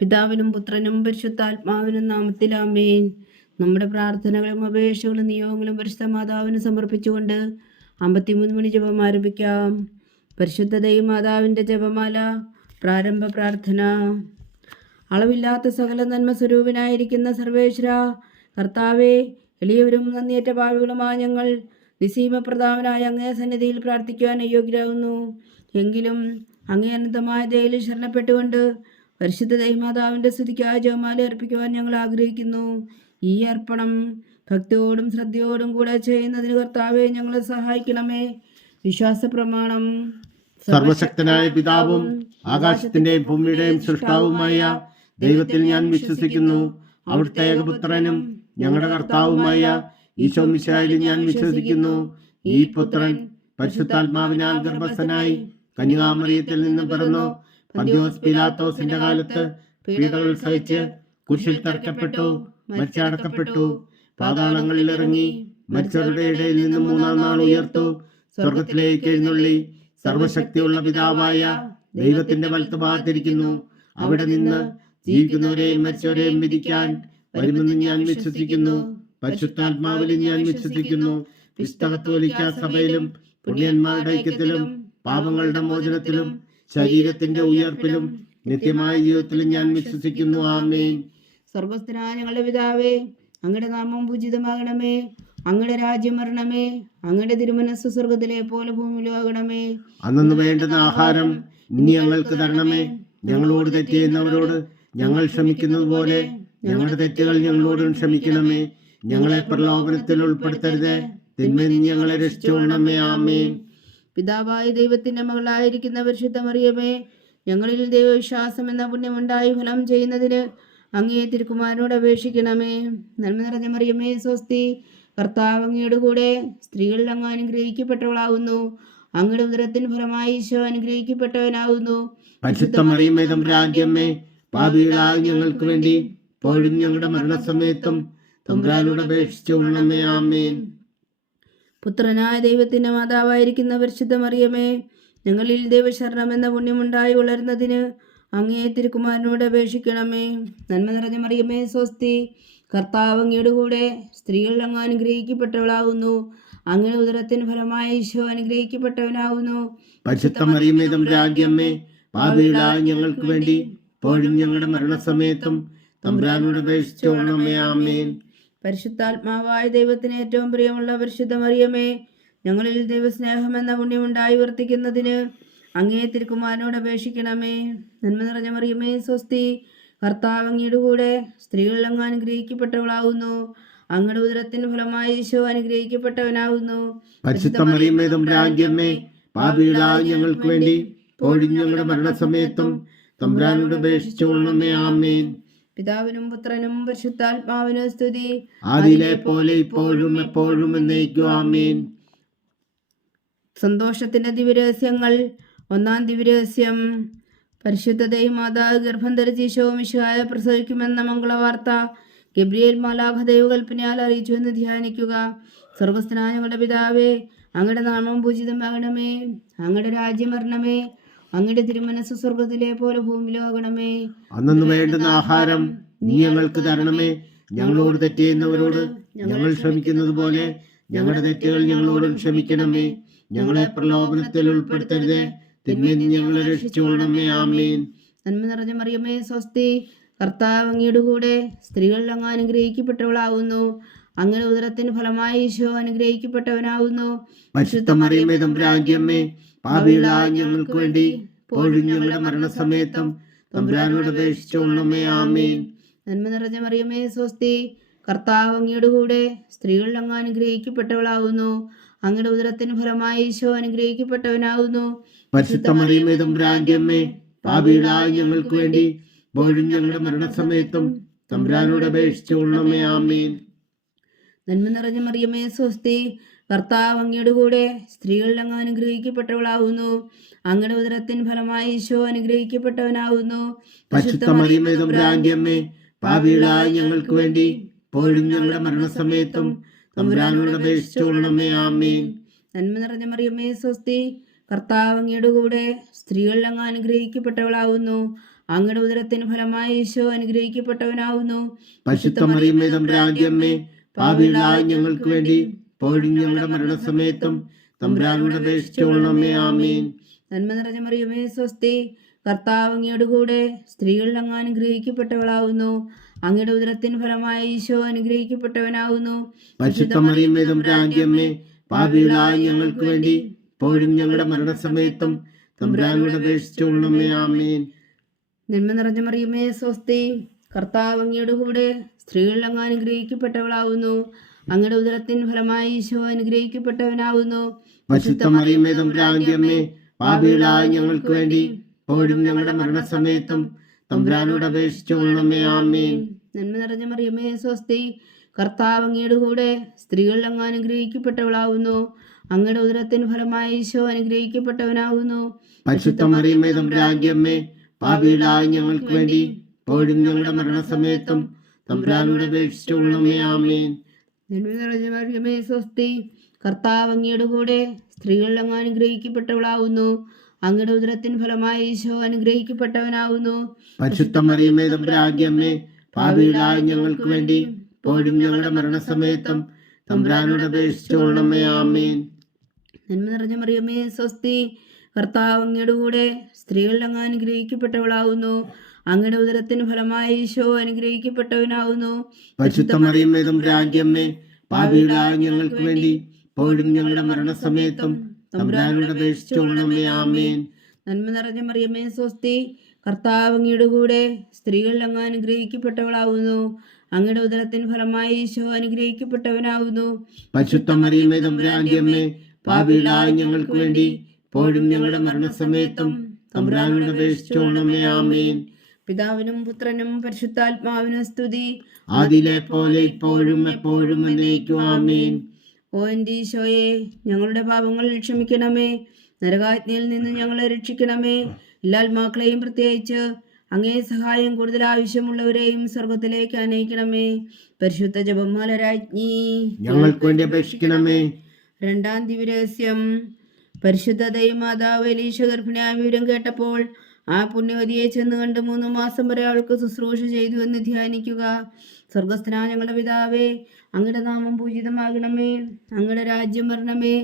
പിതാവിനും പുത്രനും പരിശുദ്ധാത്മാവിനും നാമത്തിൽ ആമേൻ. നമ്മുടെ പ്രാർത്ഥനകളും അപേക്ഷകളും നിയോഗങ്ങളും പരിശുദ്ധ മാതാവിന് സമർപ്പിച്ചുകൊണ്ട് 53 മണി ജപം ആരംഭിക്കാം. പരിശുദ്ധ ദൈവമാതാവിൻ്റെ ജപമാല. പ്രാരംഭ പ്രാർത്ഥന. അളവില്ലാത്ത സകല നന്മ സ്വരൂപനായിരിക്കുന്ന സർവേശ്വര കർത്താവേ, എളിയവരും നന്ദിയേറ്റ പാവികളുമായ ഞങ്ങൾ നിസീമപ്രതാപനായ അങ്ങേ സന്നിധിയിൽ പ്രാർത്ഥിക്കുവാൻ അയോഗ്യരാകുന്നു. എങ്കിലും അങ്ങേ അനന്തമായ ദയയിൽ ശരണപ്പെട്ടുകൊണ്ട് പരിശുദ്ധ ദൈവമാതാവിൻ്റെ സ്തുതിക്കായ ജപമാല അർപ്പിക്കുവാൻ ഞങ്ങൾ ആഗ്രഹിക്കുന്നു. ഈ അർപ്പണം ഭക്തിയോടും ശ്രദ്ധയോടും കൂടെ ചെയ്യുന്നതിന് കർത്താവെ ഞങ്ങളെ സഹായിക്കണമേ. വിശ്വാസ പ്രമാണം. സർവശക്തനായ പിതാവും ആകാശത്തിന്റെയും ഭൂമിയുടെയും സൃഷ്ടാവുമായ ദൈവത്തിൽ ഞാൻ വിശ്വസിക്കുന്നു. അവിടുത്തെ ഏകപുത്രനും ഞങ്ങളുടെ കർത്താവുമായ ഈശോ മിശിഹായിൽ ഞാൻ വിശ്വസിക്കുന്നു. ഈ പുത്രൻ പരിശുദ്ധാത്മാവിനാൽ ഗർഭസ്ഥനായി കന്യകാമറിയത്തിൽ നിന്ന് പിറന്നു, പന്തിയോസ് പീലാത്തോസിന്റെ കാലത്ത് പീഡകൾ സഹിച്ച് കുരിശിൽ തറയ്ക്കപ്പെട്ടു, മരിച്ചടക്കപ്പെട്ടു, പാതാളങ്ങളിൽ ഇറങ്ങി, മരിച്ചവരുടെ ഇടയിൽ നിന്ന് മൂന്നാം നാൾ ഉയർത്തു, സ്വർഗത്തിലേക്ക് എഴുന്നള്ളി, സർവശക്തിയുള്ള പിതാവായ ദൈവത്തിന്റെ വലത്തുഭാഗത്തിരിക്കുന്നു. അവിടെ നിന്ന് ജീവിക്കുന്നവരെയും മരിച്ചവരെയും വിധിക്കാൻ വരുമെന്ന് ഞാൻ വിശ്വസിക്കുന്നു. പരിശുദ്ധാത്മാവിലും ഞാൻ വിശ്വസിക്കുന്നു. വിശുദ്ധ കത്തോലിക്കാ സഭയിലും പുണ്യന്മാരുടെ ഐക്യത്തിലും പാപങ്ങളുടെ മോചനത്തിലും ശരീരത്തിന്റെ ഉയർപ്പിലും നിത്യമായ ജീവിതത്തിലും ഞാൻ വിശ്വസിക്കുന്നു. ആമേൻ. സ്വർഗസ്ഥനായ ഞങ്ങളുടെ പിതാവേ, അങ്ങയുടെ നാമം പൂജിതമാകണമേ. അങ്ങയുടെ രാജ്യം വരണമേ. അങ്ങയുടെ തിരുമനസ്സ് സ്വർഗത്തിലെ പോലെ ഭൂമിയിലും ആകണമേ. അന്നു വേണ്ടുന്ന ആഹാരം ഇനി ഞങ്ങൾക്ക് തരണമേ. ഞങ്ങളോട് തെറ്റ് ചെയ്യുന്നവരോട് ഞങ്ങൾ ക്ഷമിക്കുന്നത് പോലെ ഞങ്ങളുടെ തെറ്റുകൾ ഞങ്ങളോടും ക്ഷമിക്കണമേ. ഞങ്ങളെ പ്രലോഭനത്തിൽ ഉൾപ്പെടുത്തരുത്, തിന്മയിൽ നിന്ന് ഞങ്ങളെ രക്ഷിച്ചുകൊള്ളണമേ. ആമേൻ. പിതാവായ ദൈവത്തിന്റെ മകളായിരിക്കുന്ന പരിശുദ്ധ മറിയമേ, ഞങ്ങളിൽ ദൈവവിശ്വാസം എന്ന പുണ്യമുണ്ടായി ഫലം ചെയ്യുന്നതിന് അങ്ങേ തിരുക്കുമാരനോട് അപേക്ഷിക്കണമേ. നന്മ നിറഞ്ഞ മറിയമേ സ്വസ്തി, കർത്താവ് അങ്ങയുടെ കൂടെ സ്ത്രീകളിൽ അങ്ങ് അനുഗ്രഹിക്കപ്പെട്ടവളാകുന്നു. അങ്ങയുടെ ഉദരത്തിന് ഫലമായി ഈശോ അനുഗ്രഹിക്കപ്പെട്ടവനാകുന്നു. പരിശുദ്ധ മറിയമേ തമ്പുരാന്റമ്മേ, പാപികളായ ഞങ്ങൾക്ക് വേണ്ടി ഇപ്പോഴും ഞങ്ങളുടെ മരണസമയത്തും തമ്പുരാനോട് അപേക്ഷിച്ചുകൊള്ളണമേ. ആമേൻ. പുത്രനായ ദൈവത്തിന്റെ മാതാവായിരിക്കുന്ന പരിശുദ്ധ മറിയമേ, ഞങ്ങളിൽ ദൈവശരണം എന്ന പുണ്യമുണ്ടായി വളരുന്നതിന് അങ്ങേ തിരുക്കുമാരനോട് അപേക്ഷിക്കണമേ. നന്മ നിറഞ്ഞ മറിയമേ സ്വസ്തി, കർത്താവ് അങ്ങയുടെ കൂടെ സ്ത്രീകളിൽ അങ്ങ് അനുഗ്രഹിക്കപ്പെട്ടവളാകുന്നു. അങ്ങയുടെ ഉദരത്തിന് ഫലമായി ഈശോ അനുഗ്രഹിക്കപ്പെട്ടവനാകുന്നു. പരിശുദ്ധ മറിയമേ തമ്പുരാന്റമ്മേ, പാപികളായ ഞങ്ങൾക്ക് വേണ്ടി ഇപ്പോഴും ഞങ്ങളുടെ മരണസമയത്തും തമ്പുരാനോട് അപേക്ഷിച്ചുകൊള്ളണമേ. ആമേൻ. പരിശുദ്ധാത്മാവായ ദൈവത്തിന് ഏറ്റവും പ്രിയമുള്ള പരിശുദ്ധ മറിയമേ, ഞങ്ങളിൽ ദൈവസ്നേഹം എന്ന പുണ്യമുണ്ടായി വർത്തിക്കുന്നതിന് അങ്ങേ തിരുക്കുമാരനോട് അപേക്ഷിക്കണമേ. നന്മ നിറഞ്ഞ മറിയമേ സ്വസ്തി, കർത്താവ് അങ്ങയുടെ കൂടെ സ്ത്രീകളിൽ അങ്ങ് അനുഗ്രഹിക്കപ്പെട്ടവളാകുന്നു. അങ്ങയുടെ ഉദരത്തിന് ഫലമായി ഈശോ അനുഗ്രഹിക്കപ്പെട്ടവനാകുന്നു. പരിശുദ്ധ മറിയമേ തമ്പുരാന്റമ്മേ, പാപികളായ ഞങ്ങൾക്ക് വേണ്ടി ഇപ്പോഴും ഞങ്ങളുടെ മരണസമയത്തും തമ്പുരാനോട് അപേക്ഷിച്ചുകൊള്ളണമേ. ആമേൻ. പിതാവിനും പുത്രനും പരിശുദ്ധാത്മാവിനും സ്തുതി, ആദിയിലെ പോലെ ഇപ്പോഴും എപ്പോഴും എന്നേക്കും. ആമേൻ. സന്തോഷത്തിന്റെ ദിവ്യരഹസ്യങ്ങൾ. ഒന്നാം ദിവ്യരഹസ്യം. പരിശുദ്ധ ദൈവമാതാവ് ഗർഭം ധരിച്ച് ഈശോ മിശിഹായെ പ്രസവിക്കുമെന്ന മംഗളവാർത്ത ഗബ്രിയേൽ മാലാഖ ദൈവകൽപ്പനയാൽ അറിയിച്ചു എന്ന് ധ്യാനിക്കുക. സ്വർഗസ്ഥനായ ഞങ്ങളുടെ പിതാവേ, അങ്ങയുടെ നാമം പൂജിതമാകണമേ. അങ്ങയുടെ രാജ്യം വരണമേ. അങ്ങയുടെ തിരുമനസ്സ് സ്വർഗത്തിലെ പോലെ ഭൂമിയിലും ആകണമേ. അന്നു വേണ്ടുന്ന ആഹാരം നീ ഞങ്ങൾക്ക് തരണമേ. ഞങ്ങളോട് തെറ്റ് ചെയ്യുന്നവരോട് ഞങ്ങൾ ക്ഷമിക്കുന്നത് പോലെ ഞങ്ങളുടെ തെറ്റുകൾ ഞങ്ങളോടും ക്ഷമിക്കണമേ. ഞങ്ങളെ പ്രലോഭനത്തിൽ ഉൾപ്പെടുത്തരുത്, തിന്മയിൽ നിന്ന് ഞങ്ങളെ രക്ഷിച്ചുകൊള്ളണമേ. ആമേൻ. നന്മ നിറഞ്ഞ മറിയമേ സ്വസ്തി, കർത്താവ് അങ്ങയുടെ കൂടെ സ്ത്രീകളിൽ അങ്ങ് അനുഗ്രഹിക്കപ്പെട്ടവളാകുന്നു. അങ്ങയുടെ ഉദരത്തിന് ഫലമായി ഈശോ അനുഗ്രഹിക്കപ്പെട്ടവനാകുന്നു. പരിശുദ്ധ മറിയമേ തമ്പുരാന്റമ്മേ, പാപികളായ ഞങ്ങൾക്ക് വേണ്ടി ഇപ്പോഴും ഞങ്ങളുടെ മരണസമയത്തും തമ്പുരാനോട് അപേക്ഷിച്ചുകൊള്ളണമേ. ആമേൻ. നന്മ നിറഞ്ഞ മറിയമേ സ്വസ്തി, കർത്താവ് അങ്ങയുടെ കൂടെ സ്ത്രീകളിൽ അങ്ങ് അനുഗ്രഹിക്കപ്പെട്ടവളാകുന്നു. അങ്ങയുടെ ഉദരത്തിന് ഫലമായി ഈശോ അനുഗ്രഹിക്കപ്പെട്ടവനാകുന്നു. പരിശുദ്ധ മറിയമേ തമ്പുരാന്റമ്മേ, പാപികളായ ഞങ്ങൾക്ക് വേണ്ടി ഇപ്പോഴും ഞങ്ങളുടെ മരണസമയത്തും തമ്പുരാനോട് അപേക്ഷിച്ചുകൊള്ളണമേ. ആമേൻ. നന്മ നിറഞ്ഞ മറിയമേ സ്വസ്തി, കർത്താവ് അങ്ങയുടെ കൂടെ സ്ത്രീകളിൽ അങ്ങ് അനുഗ്രഹിക്കപ്പെട്ടവളാകുന്നു. അങ്ങയുടെ ഉദരത്തിന് ഫലമായി ഈശോ അനുഗ്രഹിക്കപ്പെട്ടവനാകുന്നു. പരിശുദ്ധ മറിയമേ തമ്പുരാന്റമ്മേ, പാപികളായ ഞങ്ങൾക്ക് വേണ്ടി ഇപ്പോഴും ഞങ്ങളുടെ മരണസമയത്തും തമ്പുരാനോട് അപേക്ഷിച്ചുകൊള്ളണമേ. ആമേൻ. നന്മ നിറഞ്ഞ മറിയമേ സ്വസ്തി, കർത്താവ് അങ്ങയുടെ കൂടെ സ്ത്രീകളിൽ അങ്ങ് അനുഗ്രഹിക്കപ്പെട്ടവളാകുന്നു. അങ്ങയുടെ ഉദരത്തിന് ഫലമായി ഈശോ അനുഗ്രഹിക്കപ്പെട്ടവനാവുന്നു. പരിശുദ്ധ മറിയമേ തമ്പുരാന്റെ അമ്മേ, പാപികളായ ഞങ്ങൾക്ക് വേണ്ടി ഇപ്പോഴും ഞങ്ങളുടെ മരണസമയത്തും തമ്പുരാനോട് അപേക്ഷിച്ചുകൊള്ളണമേ. ആമേൻ. നന്മ നിറഞ്ഞ മറിയമേ സ്വസ്തി, കർത്താവ് അങ്ങയുടെ കൂടെ സ്ത്രീകളിൽ അങ്ങ് അനുഗ്രഹിക്കപ്പെട്ടവളാവുന്നു. അങ്ങയുടെ ഉദരത്തിന് ഫലമായി ഈശോ അനുഗ്രഹിക്കപ്പെട്ടവനാവുന്നു. പരിശുദ്ധ മറിയമേ തമ്പുരാന്റെ അമ്മേ, പാപികളായ ഞങ്ങൾക്ക് വേണ്ടി ഇപ്പോഴും ഞങ്ങളുടെ മരണസമയത്തും തമ്പുരാനോട് അപേക്ഷിച്ചുകൊള്ളണമേ. ആമേൻ. നന്മ നിറഞ്ഞ മറിയമേ സ്വസ്തി, കർത്താവ് അങ്ങയുടെ കൂടെ സ്ത്രീകളിൽ അങ്ങ് അനുഗ്രഹിക്കപ്പെട്ടവളാവുന്നു. അങ്ങയുടെ ഉദരത്തിന് ഫലമായി ഈശോ അനുഗ്രഹിക്കപ്പെട്ടവനാവുന്നു. പരിശുദ്ധ മറിയമേ തമ്പുരാന്റെ അമ്മേ, പാപികളായ ഞങ്ങൾക്ക് വേണ്ടി ഇപ്പോഴും ഞങ്ങളുടെ മരണസമയത്തും തമ്പുരാനോട് അപേക്ഷിച്ചുകൊള്ളണമേ. ആമേൻ. നന്മ നിറഞ്ഞ മറിയമേ സ്വസ്തി, കർത്താവ് അങ്ങയുടെ കൂടെ സ്ത്രീകളിൽ അങ്ങ് അനുഗ്രഹിക്കപ്പെട്ടവളാവുന്നു. അങ്ങയുടെ ഉദരത്തിന് ഫലമായി ഈശോ അനുഗ്രഹിക്കപ്പെട്ടവനാവുന്നു. പരിശുദ്ധ മറിയമേ തമ്പുരാന്റെ അമ്മേ, പാപികളായ ഞങ്ങൾക്ക് വേണ്ടി ഇപ്പോഴും ഞങ്ങളുടെ മരണസമയത്തും തമ്പുരാനോട് അപേക്ഷിച്ചുകൊള്ളണമേ. ആമേൻ. നന്മ നിറഞ്ഞ മറിയമേ സ്വസ്തി, കർത്താവ് അങ്ങയുടെ കൂടെ സ്ത്രീകളിൽ അങ്ങ് അനുഗ്രഹിക്കപ്പെട്ടവളാവുന്നു. അങ്ങയുടെ ഉദരത്തിന് ഫലമായി ഈശോ അനുഗ്രഹിക്കപ്പെട്ടവനാവുന്നു. പരിശുദ്ധ മറിയമേ തമ്പുരാന്റെ അമ്മേ, പാപികളായ ഞങ്ങൾക്ക് വേണ്ടി ഇപ്പോഴും ഞങ്ങളുടെ മരണസമയത്തും തമ്പുരാനോട് അപേക്ഷിച്ചുകൊള്ളണമേ. ആമേൻ. നന്മ നിറഞ്ഞ മറിയമേ സ്വസ്തി, കർത്താവ് അങ്ങയുടെ കൂടെ സ്ത്രീകളിൽ അങ്ങ് അനുഗ്രഹിക്കപ്പെട്ടവളാവുന്നു. അങ്ങയുടെ ഉദരത്തിന് ഫലമായി ഈശോ അനുഗ്രഹിക്കപ്പെട്ടവനാവുന്നു. പരിശുദ്ധ മറിയമേ തമ്പുരാന്റെ അമ്മേ, പാപികളായ ഞങ്ങൾക്ക് വേണ്ടി ഇപ്പോഴും ഞങ്ങളുടെ മരണസമയത്തും തമ്പുരാനോട് അപേക്ഷിച്ചുകൊള്ളണമേ. ആമേൻ. നന്മ നിറഞ്ഞ മറിയമേ സ്വസ്തി, കർത്താവ് അങ്ങയുടെ കൂടെ സ്ത്രീകളിൽ അങ്ങ് അനുഗ്രഹിക്കപ്പെട്ടവളാവുന്നു. അങ്ങയുടെ ഉദരത്തിന് ഫലമായി ഈശോ അനുഗ്രഹിക്കപ്പെട്ടവനാവുന്നു. പരിശുദ്ധ മറിയമേ തമ്പുരാന്റെ അമ്മേ, പാപികളായ ഞങ്ങൾക്ക് വേണ്ടി ഇപ്പോഴും ഞങ്ങളുടെ മരണസമയത്തും തമ്പുരാനോട് അപേക്ഷിച്ചുകൊള്ളണമേ. ആമേൻ. പിതാവിനും പുത്രനും പരിശുദ്ധാത്മാവിനും സ്തുതി, ആദിയിലെ പോലെ ഇപ്പോഴും എപ്പോഴും എന്നേക്കും. ആമേൻ. ഓ എൻ്റെ ഈശോയെ, ഞങ്ങളുടെ പാപങ്ങൾ ക്ഷമിക്കണമേ. നരകാജ്ഞയിൽ നിന്ന് ഞങ്ങളെ രക്ഷിക്കണമേ. എല്ലാ ആത്മാക്കളെയും പ്രത്യേകിച്ച് അങ്ങേ സഹായം കൂടുതൽ ആവശ്യമുള്ളവരെയും സ്വർഗത്തിലേക്ക് അനയിക്കണമേ. പരിശുദ്ധ ജപമാല രാജ്ഞി, ഞങ്ങൾക്ക് വേണ്ടി അപേക്ഷിക്കണമേ. രണ്ടാം ദിവ്യരഹസ്യം. പരിശുദ്ധ ദൈവമാതാവ് എലീശ ഗർഭിണിയായ വിവരം കേട്ടപ്പോൾ ആ പുണ്യവതിയെ ചെന്ന് കണ്ട് 3 മാസം വരെ അവൾക്ക് ശുശ്രൂഷ ചെയ്തു എന്ന് ധ്യാനിക്കുക. സ്വർഗസ്ഥനായ ഞങ്ങളുടെ പിതാവേ, അങ്ങയുടെ നാമം പൂജിതമാകണമേ. അങ്ങയുടെ രാജ്യം വരണമേ.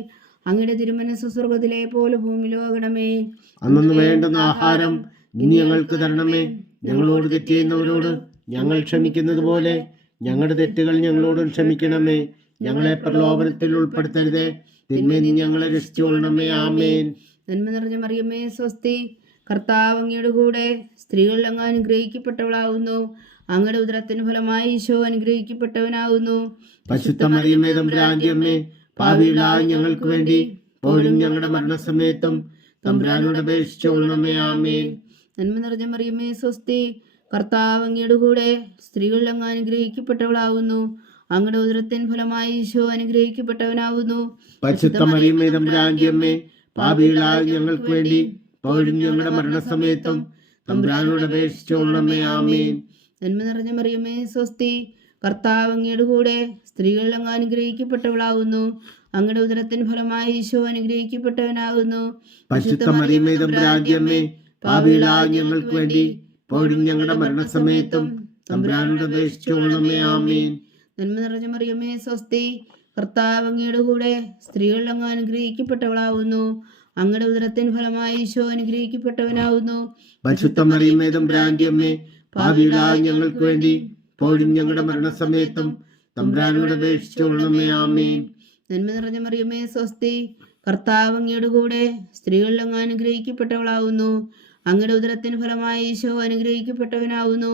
അങ്ങയുടെ തിരുമനസ്സ് സ്വർഗത്തിലെ പോലെ ഭൂമിയിലും ആകണമേ. അന്നു വേണ്ടുന്ന ആഹാരം ഇനി ഞങ്ങൾക്ക് തരണമേ. ഞങ്ങളോട് തെറ്റ് ചെയ്യുന്നവരോട് ഞങ്ങൾ ക്ഷമിക്കുന്നത് പോലെ ഞങ്ങളുടെ തെറ്റുകൾ ഞങ്ങളോടും ക്ഷമിക്കണമേ. ഞങ്ങളെ പ്രലോഭനത്തിൽ ഉൾപ്പെടുത്തരുതേ, തിന്മയിൽ നിന്ന് ഞങ്ങളെ രക്ഷിച്ചുകൊള്ളണമേ. ആമേൻ. നന്മ നിറഞ്ഞ മറിയമേ സ്വസ്തി, കർത്താവ് അങ്ങയുടെ കൂടെ സ്ത്രീകളിൽ അങ്ങ് അനുഗ്രഹിക്കപ്പെട്ടവളാവുന്നു. അങ്ങയുടെ ഉദരത്തിന് ഫലമായി ഈശോ അനുഗ്രഹിക്കപ്പെട്ടവനാവുന്നു. പരിശുദ്ധ മറിയമേ തമ്പുരാന്റെ അമ്മേ, പാപികളായ ഞങ്ങൾക്ക് വേണ്ടി ഇപ്പോഴും ഞങ്ങളുടെ മരണസമയത്തും തമ്പുരാനോട് അപേക്ഷിച്ചുകൊള്ളണമേ. ആമേൻ. നന്മ നിറഞ്ഞ മറിയമേ സ്വസ്തി, കർത്താവ് അങ്ങയുടെ കൂടെ സ്ത്രീകളിൽ അങ്ങ് അനുഗ്രഹിക്കപ്പെട്ടവളാവുന്നു. അങ്ങയുടെ ഉദരത്തിന് ഫലമായി ഈശോ അനുഗ്രഹിക്കപ്പെട്ടവനാവുന്നു. പരിശുദ്ധ മറിയമേ തമ്പുരാന്റെ അമ്മേ, പാപികളായ ഞങ്ങൾക്ക് വേണ്ടി ഇപ്പോഴും ഞങ്ങളുടെ മരണസമയത്തും തമ്പുരാനോട് അപേക്ഷിച്ചുകൊള്ളണമേ. ആമേൻ. നന്മ നിറഞ്ഞ മറിയമേ സ്വസ്തി, കർത്താവ് അങ്ങയുടെ കൂടെ സ്ത്രീകളിൽ അങ്ങ് അനുഗ്രഹിക്കപ്പെട്ടവളാവുന്നു. അങ്ങയുടെ ഉദരത്തിന് ഫലമായി ഈശോ അനുഗ്രഹിക്കപ്പെട്ടവനാകുന്നു. പരിശുദ്ധ മറിയമേ തമ്പുരാന്റെ അമ്മേ, പാപികളായ ഞങ്ങൾക്ക് വേണ്ടി ഇപ്പോഴും ഞങ്ങളുടെ മരണസമയത്തും തമ്പുരാനോട് അപേക്ഷിച്ചുകൊള്ളണമേ. ആമേൻ. നന്മ നിറഞ്ഞ മറിയമേ സ്വസ്തി, കർത്താവ് അങ്ങയുടെ കൂടെ സ്ത്രീകളിൽ അങ്ങ് അനുഗ്രഹിക്കപ്പെട്ടവളാവുന്നു. അങ്ങയുടെ ഉദരത്തിന് ഫലമായി ഈശോ അനുഗ്രഹിക്കപ്പെട്ടവനാവുന്നു. പരിശുദ്ധ മറിയമേ തമ്പുരാന്റെ അമ്മേ, പാപികളായ ഞങ്ങൾക്ക് വേണ്ടി ഇപ്പോഴും ഞങ്ങളുടെ മരണസമയത്തും തമ്പുരാനോട് അപേക്ഷിച്ചുകൊള്ളണമേ. ആമേൻ. നന്മ നിറഞ്ഞ മറിയമേ സ്വസ്തി, കർത്താവ് അങ്ങയുടെ കൂടെ സ്ത്രീകളിൽ അങ്ങ് അനുഗ്രഹിക്കപ്പെട്ടവളാവുന്നു. അങ്ങയുടെ ഉദരത്തിന് ഫലമായി ഈശോ അനുഗ്രഹിക്കപ്പെട്ടവനാവുന്നു.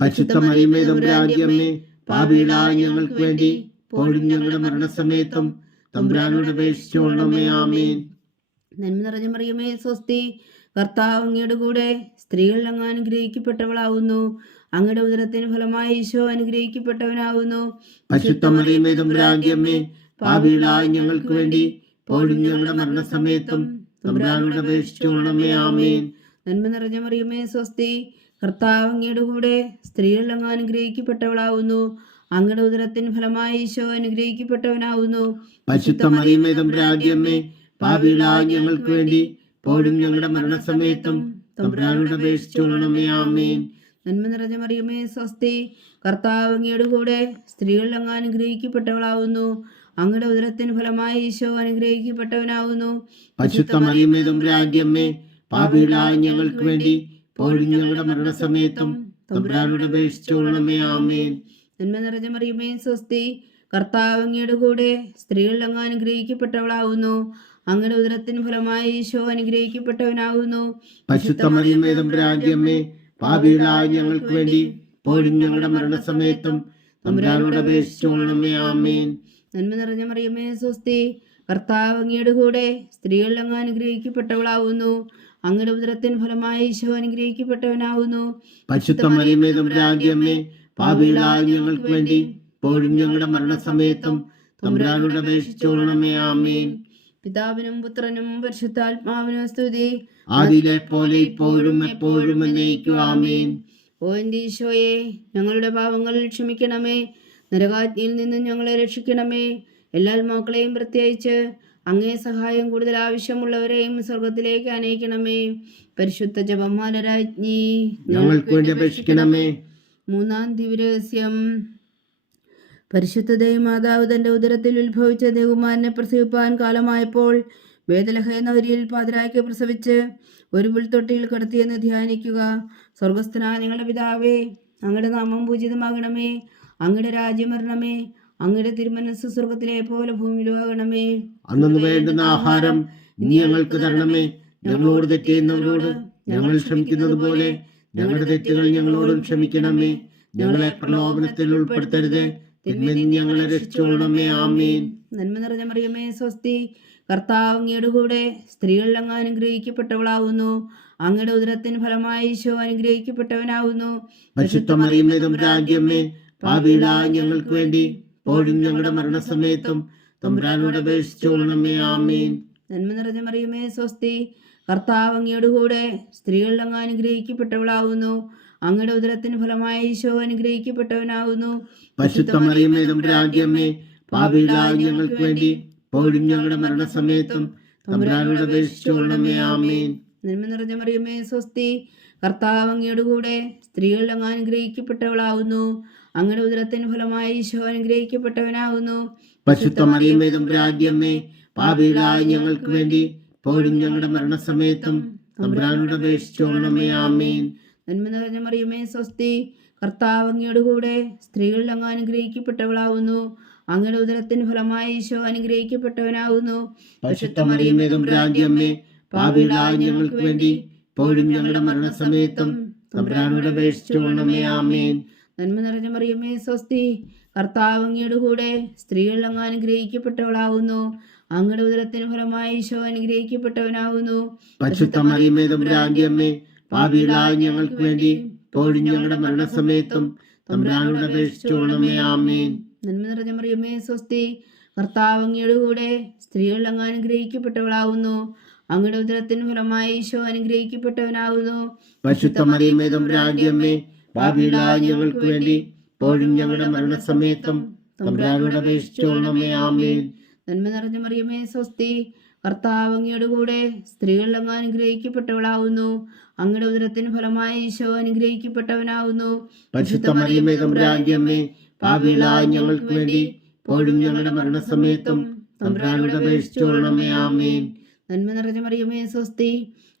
പരിശുദ്ധ മറിയമേ തമ്പുരാന്റെ അമ്മേ, പാപികളായ ഞങ്ങൾക്ക് വേണ്ടി ഇപ്പോഴും ഞങ്ങളുടെ മരണസമയത്തും തമ്പുരാനോട് അപേക്ഷിച്ചുകൊള്ളണമേ. ആമേൻ. നന്മ നിറഞ്ഞ മറിയമേ സ്വസ്തി, കർത്താവ് അങ്ങയുടെ കൂടെ സ്ത്രീകളിൽ അങ്ങ് അനുഗ്രഹിക്കപ്പെട്ടവളാവുന്നു. അങ്ങയുടെ ഉദരത്തിന് ഫലമായി ഈശോ അനുഗ്രഹിക്കപ്പെട്ടവനാവുന്നു. പരിശുദ്ധ മറിയമേ തമ്പുരാന്റെ അമ്മേ, പാപികളായ ഞങ്ങൾക്ക് വേണ്ടി ഇപ്പോഴും ഞങ്ങളുടെ മരണസമയത്തും തമ്പുരാനോട് അപേക്ഷിച്ചുകൊള്ളണമേ. ആമേൻ. നന്മ നിറഞ്ഞ മറിയമേ സ്വസ്തി, കർത്താവ് അങ്ങയുടെ കൂടെ സ്ത്രീകളിൽ അങ്ങ് അനുഗ്രഹിക്കപ്പെട്ടവളാവുന്നു. അങ്ങയുടെ ഉദരത്തിന് ഫലമായി ഈശോ അനുഗ്രഹിക്കപ്പെട്ടവനാവുന്നു. പരിശുദ്ധ മറിയമേ തമ്പുരാന്റെ അമ്മേ, പാപികളായ ഞങ്ങൾക്ക് വേണ്ടി ഇപ്പോഴും ഞങ്ങളുടെ മരണസമയത്തും തമ്പുരാനോട് അപേക്ഷിച്ചുകൊള്ളണമേ. ആമേൻ. നന്മ നിറഞ്ഞ മറിയമേ സ്വസ്തി, കർത്താവ് അങ്ങയുടെ കൂടെ സ്ത്രീകൾ അങ്ങ് അനുഗ്രഹിക്കപ്പെട്ടവളാവുന്നു. അങ്ങയുടെ ഉദരത്തിന് ഫലമായി ഈശോ അനുഗ്രഹിക്കപ്പെട്ടവനാവുന്നു. പരിശുദ്ധ മറിയമേ തമ്പുരാന്റെ അമ്മേ, പാപികളായ ഞങ്ങൾക്ക് വേണ്ടി ഇപ്പോഴും ഞങ്ങളുടെ മരണസമയത്തും തമ്പുരാനോട് അപേക്ഷിച്ചുകൊള്ളണമേ. ആമേൻ. നന്മ നിറഞ്ഞ മറിയമേ സ്വസ്തി, കർത്താവ് അങ്ങയുടെ കൂടെ സ്ത്രീകൾ അങ്ങ് അനുഗ്രഹിക്കപ്പെട്ടവളാവുന്നു. അങ്ങയുടെ ഉദരത്തിന് ഫലമായി ഈശോ അനുഗ്രഹിക്കപ്പെട്ടവനാവുന്നു. പരിശുദ്ധ മറിയമേ തമ്പുരാന്റെ അമ്മേ, പാപികളായ ഞങ്ങൾക്ക് വേണ്ടി ഇപ്പോഴും ഞങ്ങളുടെ മരണസമയത്തും തമ്പുരാനോട് അപേക്ഷിച്ചുകൊള്ളണമേ. ആമേൻ. നന്മ നിറഞ്ഞ മറിയമേ സ്വസ്തി, കർത്താവ് അങ്ങയുടെ കൂടെ സ്ത്രീകൾ അങ്ങ് അനുഗ്രഹിക്കപ്പെട്ടവളാവുന്നു. അങ്ങയുടെ ഉദരത്തിന് ഫലമായി ഈശോ അനുഗ്രഹിക്കപ്പെട്ടവനാവുന്നു. പരിശുദ്ധ മറിയമേ തമ്പുരാന്റെ അമ്മേ, പാപികളായ ഞങ്ങൾക്ക് വേണ്ടി ഇപ്പോഴും ഞങ്ങളുടെ മരണസമയത്തും തമ്പുരാനോട് അപേക്ഷിച്ചുകൊള്ളണമേ. ആമേൻ. പിതാവിനും പുത്രനും പരിശുദ്ധാത്മാവിനും സ്തുതി, ആദിയിലെ പോലെ ഇപ്പോഴും എപ്പോഴും എന്നേക്കും. ആമേൻ. ഓ എൻ്റെ ഈശോയെ, ഞങ്ങളുടെ പാപങ്ങൾ ക്ഷമിക്കണമേ. നരകാഗ്നിയിൽ നിന്നും ഞങ്ങളെ രക്ഷിക്കണമേ. എല്ലാ ആത്മാക്കളെയും പ്രത്യേകിച്ച് അങ്ങേ സഹായം കൂടുതൽ ആവശ്യമുള്ളവരെയും സ്വർഗത്തിലേക്ക് അനയിക്കണമേ. പരിശുദ്ധ ജപമാലരാജ്ഞി, ഞങ്ങൾക്ക് വേണ്ടി അപേക്ഷിക്കണമേ. മൂന്നാം ദിവ്യരഹസ്യം. പരിശുദ്ധ ദൈവമാതാവ് തന്റെ ഉദരത്തിൽ ഉത്ഭവിച്ച ദേവകുമാരനെ പ്രസവിപ്പാൻ കാലമായപ്പോൾ ബേത്ലഹേം നഗരിയിൽ പാതിരായ്ക്ക് പ്രസവിച്ച് ഒരു പുൽത്തൊട്ടിയിൽ കിടത്തിയെന്ന് ധ്യാനിക്കുക. സ്വർഗസ്ഥനായ ഞങ്ങളുടെ പിതാവേ, അങ്ങയുടെ നാമം പൂജിതമാകണമേ. അങ്ങയുടെ രാജ്യം വരണമേ. അങ്ങയുടെ തിരുമനസ്സ് സ്വർഗത്തിലെ പോലെ ഭൂമിയിലും ആകണമേ. അന്നു വേണ്ടുന്ന ആഹാരം ഇനി ഞങ്ങൾക്ക് തരണമേ. ഞങ്ങളോട് തെറ്റ് ചെയ്യുന്നവരോട് ഞങ്ങൾ ക്ഷമിക്കുന്നത് പോലെ ഞങ്ങളുടെ തെറ്റുകൾ ഞങ്ങളോടും ക്ഷമിക്കണമേ. ഞങ്ങളെ പ്രലോഭനത്തിൽ ഉൾപ്പെടുത്തരുത്, തിന്മയിൽ നിന്ന് ഞങ്ങളെ രക്ഷിച്ചുകൊള്ളണമേ. ആമേൻ. നന്മ നിറഞ്ഞ മറിയമേ സ്വസ്തി, കർത്താവ് അങ്ങയുടെ കൂടെ സ്ത്രീകൾ അങ്ങ് അനുഗ്രഹിക്കപ്പെട്ടവളാവുന്നു. അങ്ങയുടെ ഉദരത്തിന് ഫലമായി ഈശോ അനുഗ്രഹിക്കപ്പെട്ടവനാവുന്നു. പരിശുദ്ധ മറിയമേ തമ്പുരാന്റെ അമ്മേ, പാപികളായ ഞങ്ങൾക്ക് വേണ്ടി ഇപ്പോഴും ഞങ്ങളുടെ മരണസമയത്തും തമ്പുരാനോട് അപേക്ഷിച്ചുകൊള്ളണമേ. ആമേൻ. നന്മ നിറഞ്ഞ മറിയമേ സ്വസ്തി, കർത്താവ് അങ്ങയുടെ കൂടെ സ്ത്രീകൾ അങ്ങ് അനുഗ്രഹിക്കപ്പെട്ടവളാവുന്നു. അങ്ങയുടെ ഉദരത്തിന് ഫലമായി ഈശോ അനുഗ്രഹിക്കപ്പെട്ടവനാവുന്നു. പരിശുദ്ധ മറിയമേ തമ്പുരാന്റെ അമ്മേ, പാപികളായ ഞങ്ങൾക്ക് വേണ്ടി ഇപ്പോഴും ഞങ്ങളുടെ മരണസമയത്തും തമ്പുരാനോട് അപേക്ഷിച്ചുകൊള്ളണമേ. ആമേൻ. നന്മ നിറഞ്ഞ മറിയമേ സ്വസ്തി, കർത്താവ് അങ്ങയുടെ കൂടെ സ്ത്രീകൾ അങ്ങ് അനുഗ്രഹിക്കപ്പെട്ടവളാവുന്നു. അങ്ങയുടെ ഉദരത്തിന് ഫലമായി ഈശോ അനുഗ്രഹിക്കപ്പെട്ടവനാവുന്നു. പരിശുദ്ധ മറിയമേ തമ്പുരാന്റെ അമ്മേ, പാപികളായ ഞങ്ങൾക്ക് വേണ്ടി ഇപ്പോഴും ഞങ്ങളുടെ മരണസമയത്തും തമ്പുരാനോട് അപേക്ഷിച്ചുകൊള്ളണമേ. ആമേൻ. നന്മ നിറഞ്ഞ മറിയമേ സ്വസ്തി, കർത്താവ് അങ്ങയുടെ കൂടെ സ്ത്രീകൾ അങ്ങ് അനുഗ്രഹിക്കപ്പെട്ടവളാവുന്നു. അങ്ങയുടെ ഉദരത്തിന് ഫലമായി ഈശോ അനുഗ്രഹിക്കപ്പെട്ടവനാവുന്നു. പരിശുദ്ധ മറിയമേ തമ്പുരാന്റെ അമ്മേ, പാപികളായ ഞങ്ങൾക്ക് വേണ്ടി ഇപ്പോഴും ഞങ്ങളുടെ മരണസമയത്തും തമ്പുരാനോട് അപേക്ഷിച്ചുകൊള്ളണമേ. ആമേൻ. നന്മ നിറഞ്ഞ മറിയമേ സ്വസ്തി, കർത്താവ് അങ്ങയുടെ കൂടെ സ്ത്രീകൾ അങ്ങ് അനുഗ്രഹിക്കപ്പെട്ടവളാവുന്നു. അങ്ങയുടെ ഉദരത്തിന് ഫലമായി ഈശോ അനുഗ്രഹിക്കപ്പെട്ടവനാവുന്നു. പരിശുദ്ധ മറിയമേ തമ്പുരാന്റെ അമ്മേ, പാപികളായ ഞങ്ങൾക്ക് വേണ്ടി ഇപ്പോഴും ഞങ്ങളുടെ മരണസമയത്തും തമ്പുരാനോട് അപേക്ഷിച്ചുകൊള്ളണമേ. ആമേൻ. നന്മ നിറഞ്ഞ മറിയമേ സ്വസ്തി, കർത്താവ് അങ്ങയുടെ കൂടെ സ്ത്രീകൾ അങ്ങ് അനുഗ്രഹിക്കപ്പെട്ടവളാവുന്നു. അങ്ങയുടെ ഉദരത്തിന് ഫലമായി ഈശോ അനുഗ്രഹിക്കപ്പെട്ടവനാവുന്നു. പരിശുദ്ധ മറിയമേ തമ്പുരാന്റെ അമ്മേ, പാപികളായ ഞങ്ങൾക്ക് വേണ്ടി ഇപ്പോഴും ഞങ്ങളുടെ മരണസമയത്തും തമ്പുരാനോട് അപേക്ഷിച്ചുകൊള്ളണമേ. ആമേൻ. നന്മ നിറഞ്ഞ മറിയമേ സ്വസ്തി, കർത്താവ് അങ്ങയുടെ കൂടെ സ്ത്രീകൾ അങ്ങ് അനുഗ്രഹിക്കപ്പെട്ടവളാവുന്നു. അങ്ങയുടെ ഉദരത്തിന് ഫലമായി ഈശോ അനുഗ്രഹിക്കപ്പെട്ടവനാവുന്നു. പരിശുദ്ധ മറിയമേ തമ്പുരാന്റെ അമ്മേ, പാപികളായ ഞങ്ങൾക്ക് വേണ്ടി ഇപ്പോഴും ഞങ്ങളുടെ മരണസമയത്തും തമ്പുരാനോട് അപേക്ഷിച്ചുകൊള്ളണമേ. ആമേൻ. നന്മ നിറഞ്ഞ മറിയമേ സ്വസ്തി,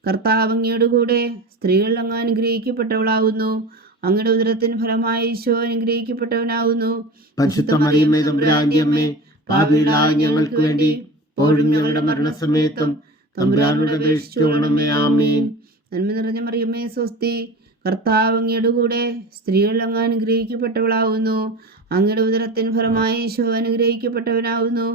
കർത്താവ് അങ്ങയുടെ കൂടെ സ്ത്രീകൾ അങ്ങ് അനുഗ്രഹിക്കപ്പെട്ടവളാവുന്നു. അങ്ങയുടെ ഉദരത്തിന് ഫലമായി ഈശോ അനുഗ്രഹിക്കപ്പെട്ടവനാവുന്നു. പരിശുദ്ധ മറിയമേ തമ്പുരാന്റെ അമ്മേ, പാപികളായ ഞങ്ങൾക്ക് വേണ്ടി ഇപ്പോഴും ഞങ്ങളുടെ മരണസമയത്തും തമ്പുരാനോട് അപേക്ഷിച്ചുകൊള്ളണമേ. ആമേൻ. നന്മ നിറഞ്ഞ മറിയമേ സ്വസ്തി, കർത്താവ് അങ്ങയുടെ കൂടെ സ്ത്രീകൾ അങ്ങ് അനുഗ്രഹിക്കപ്പെട്ടവളാവുന്നു. അങ്ങയുടെ ഉദരത്തിന് ഫലമായി ഈശോ അനുഗ്രഹിക്കപ്പെട്ടവനാവുന്നു.